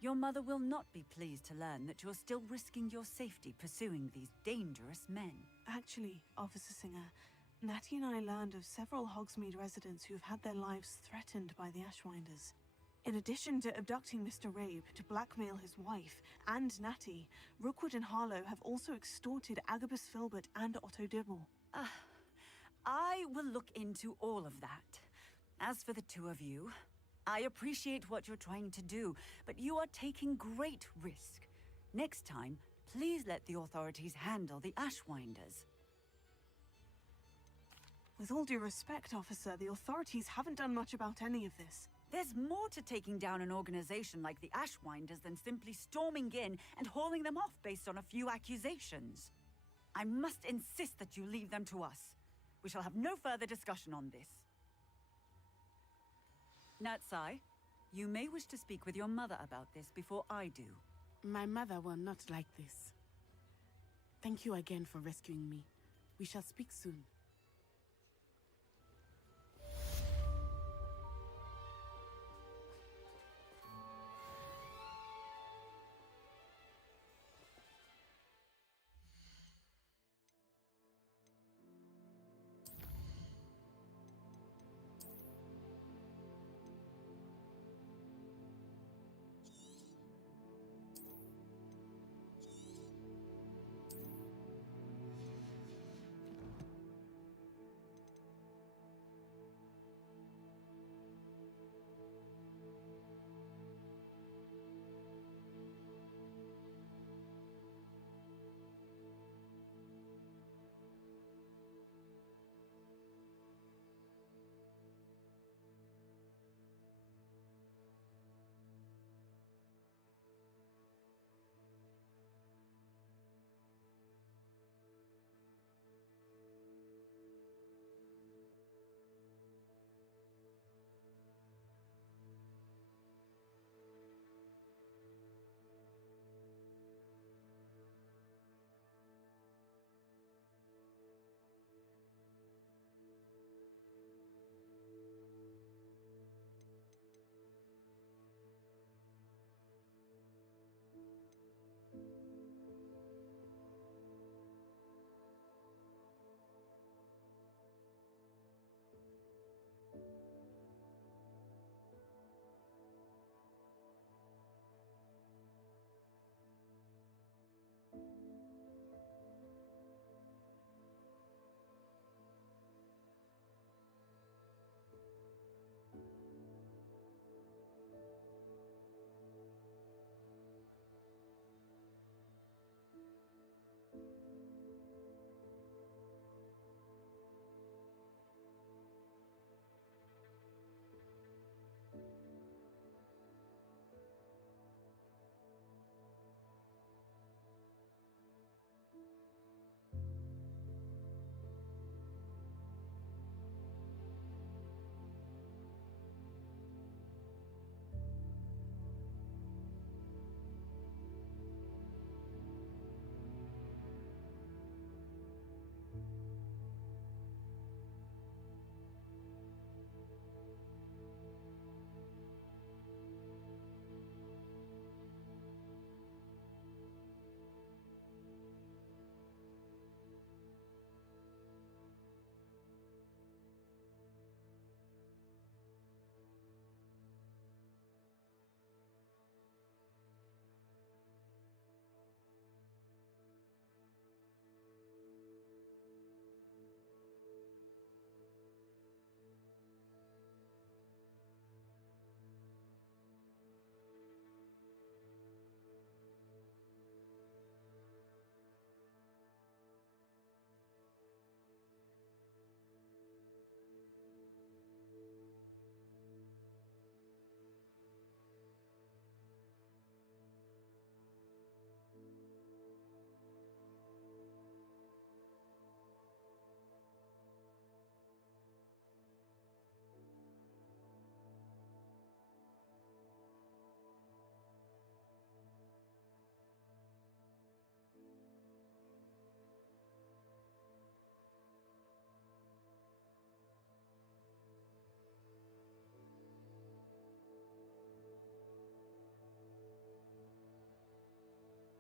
your mother will not be pleased to learn that you're still risking your safety pursuing these dangerous men. Actually, Officer Singer, Natty and I learned of several Hogsmeade residents who have had their lives threatened by the Ashwinders. In addition to abducting Mr. Rabe to blackmail his wife and Natty, Rookwood and Harlow have also extorted Agabus Filbert and Otto Dibble. I will look into all of that. As for the two of you, I appreciate what you're trying to do, but you are taking great risk. Next time, please let the authorities handle the Ashwinders. With all due respect, officer, the authorities haven't done much about any of this. There's more to taking down an organization like the Ashwinders than simply storming in and hauling them off based on a few accusations. I must insist that you leave them to us. We shall have no further discussion on this. Natsai, you may wish to speak with your mother about this before I do. My mother will not like this. Thank you again for rescuing me. We shall speak soon.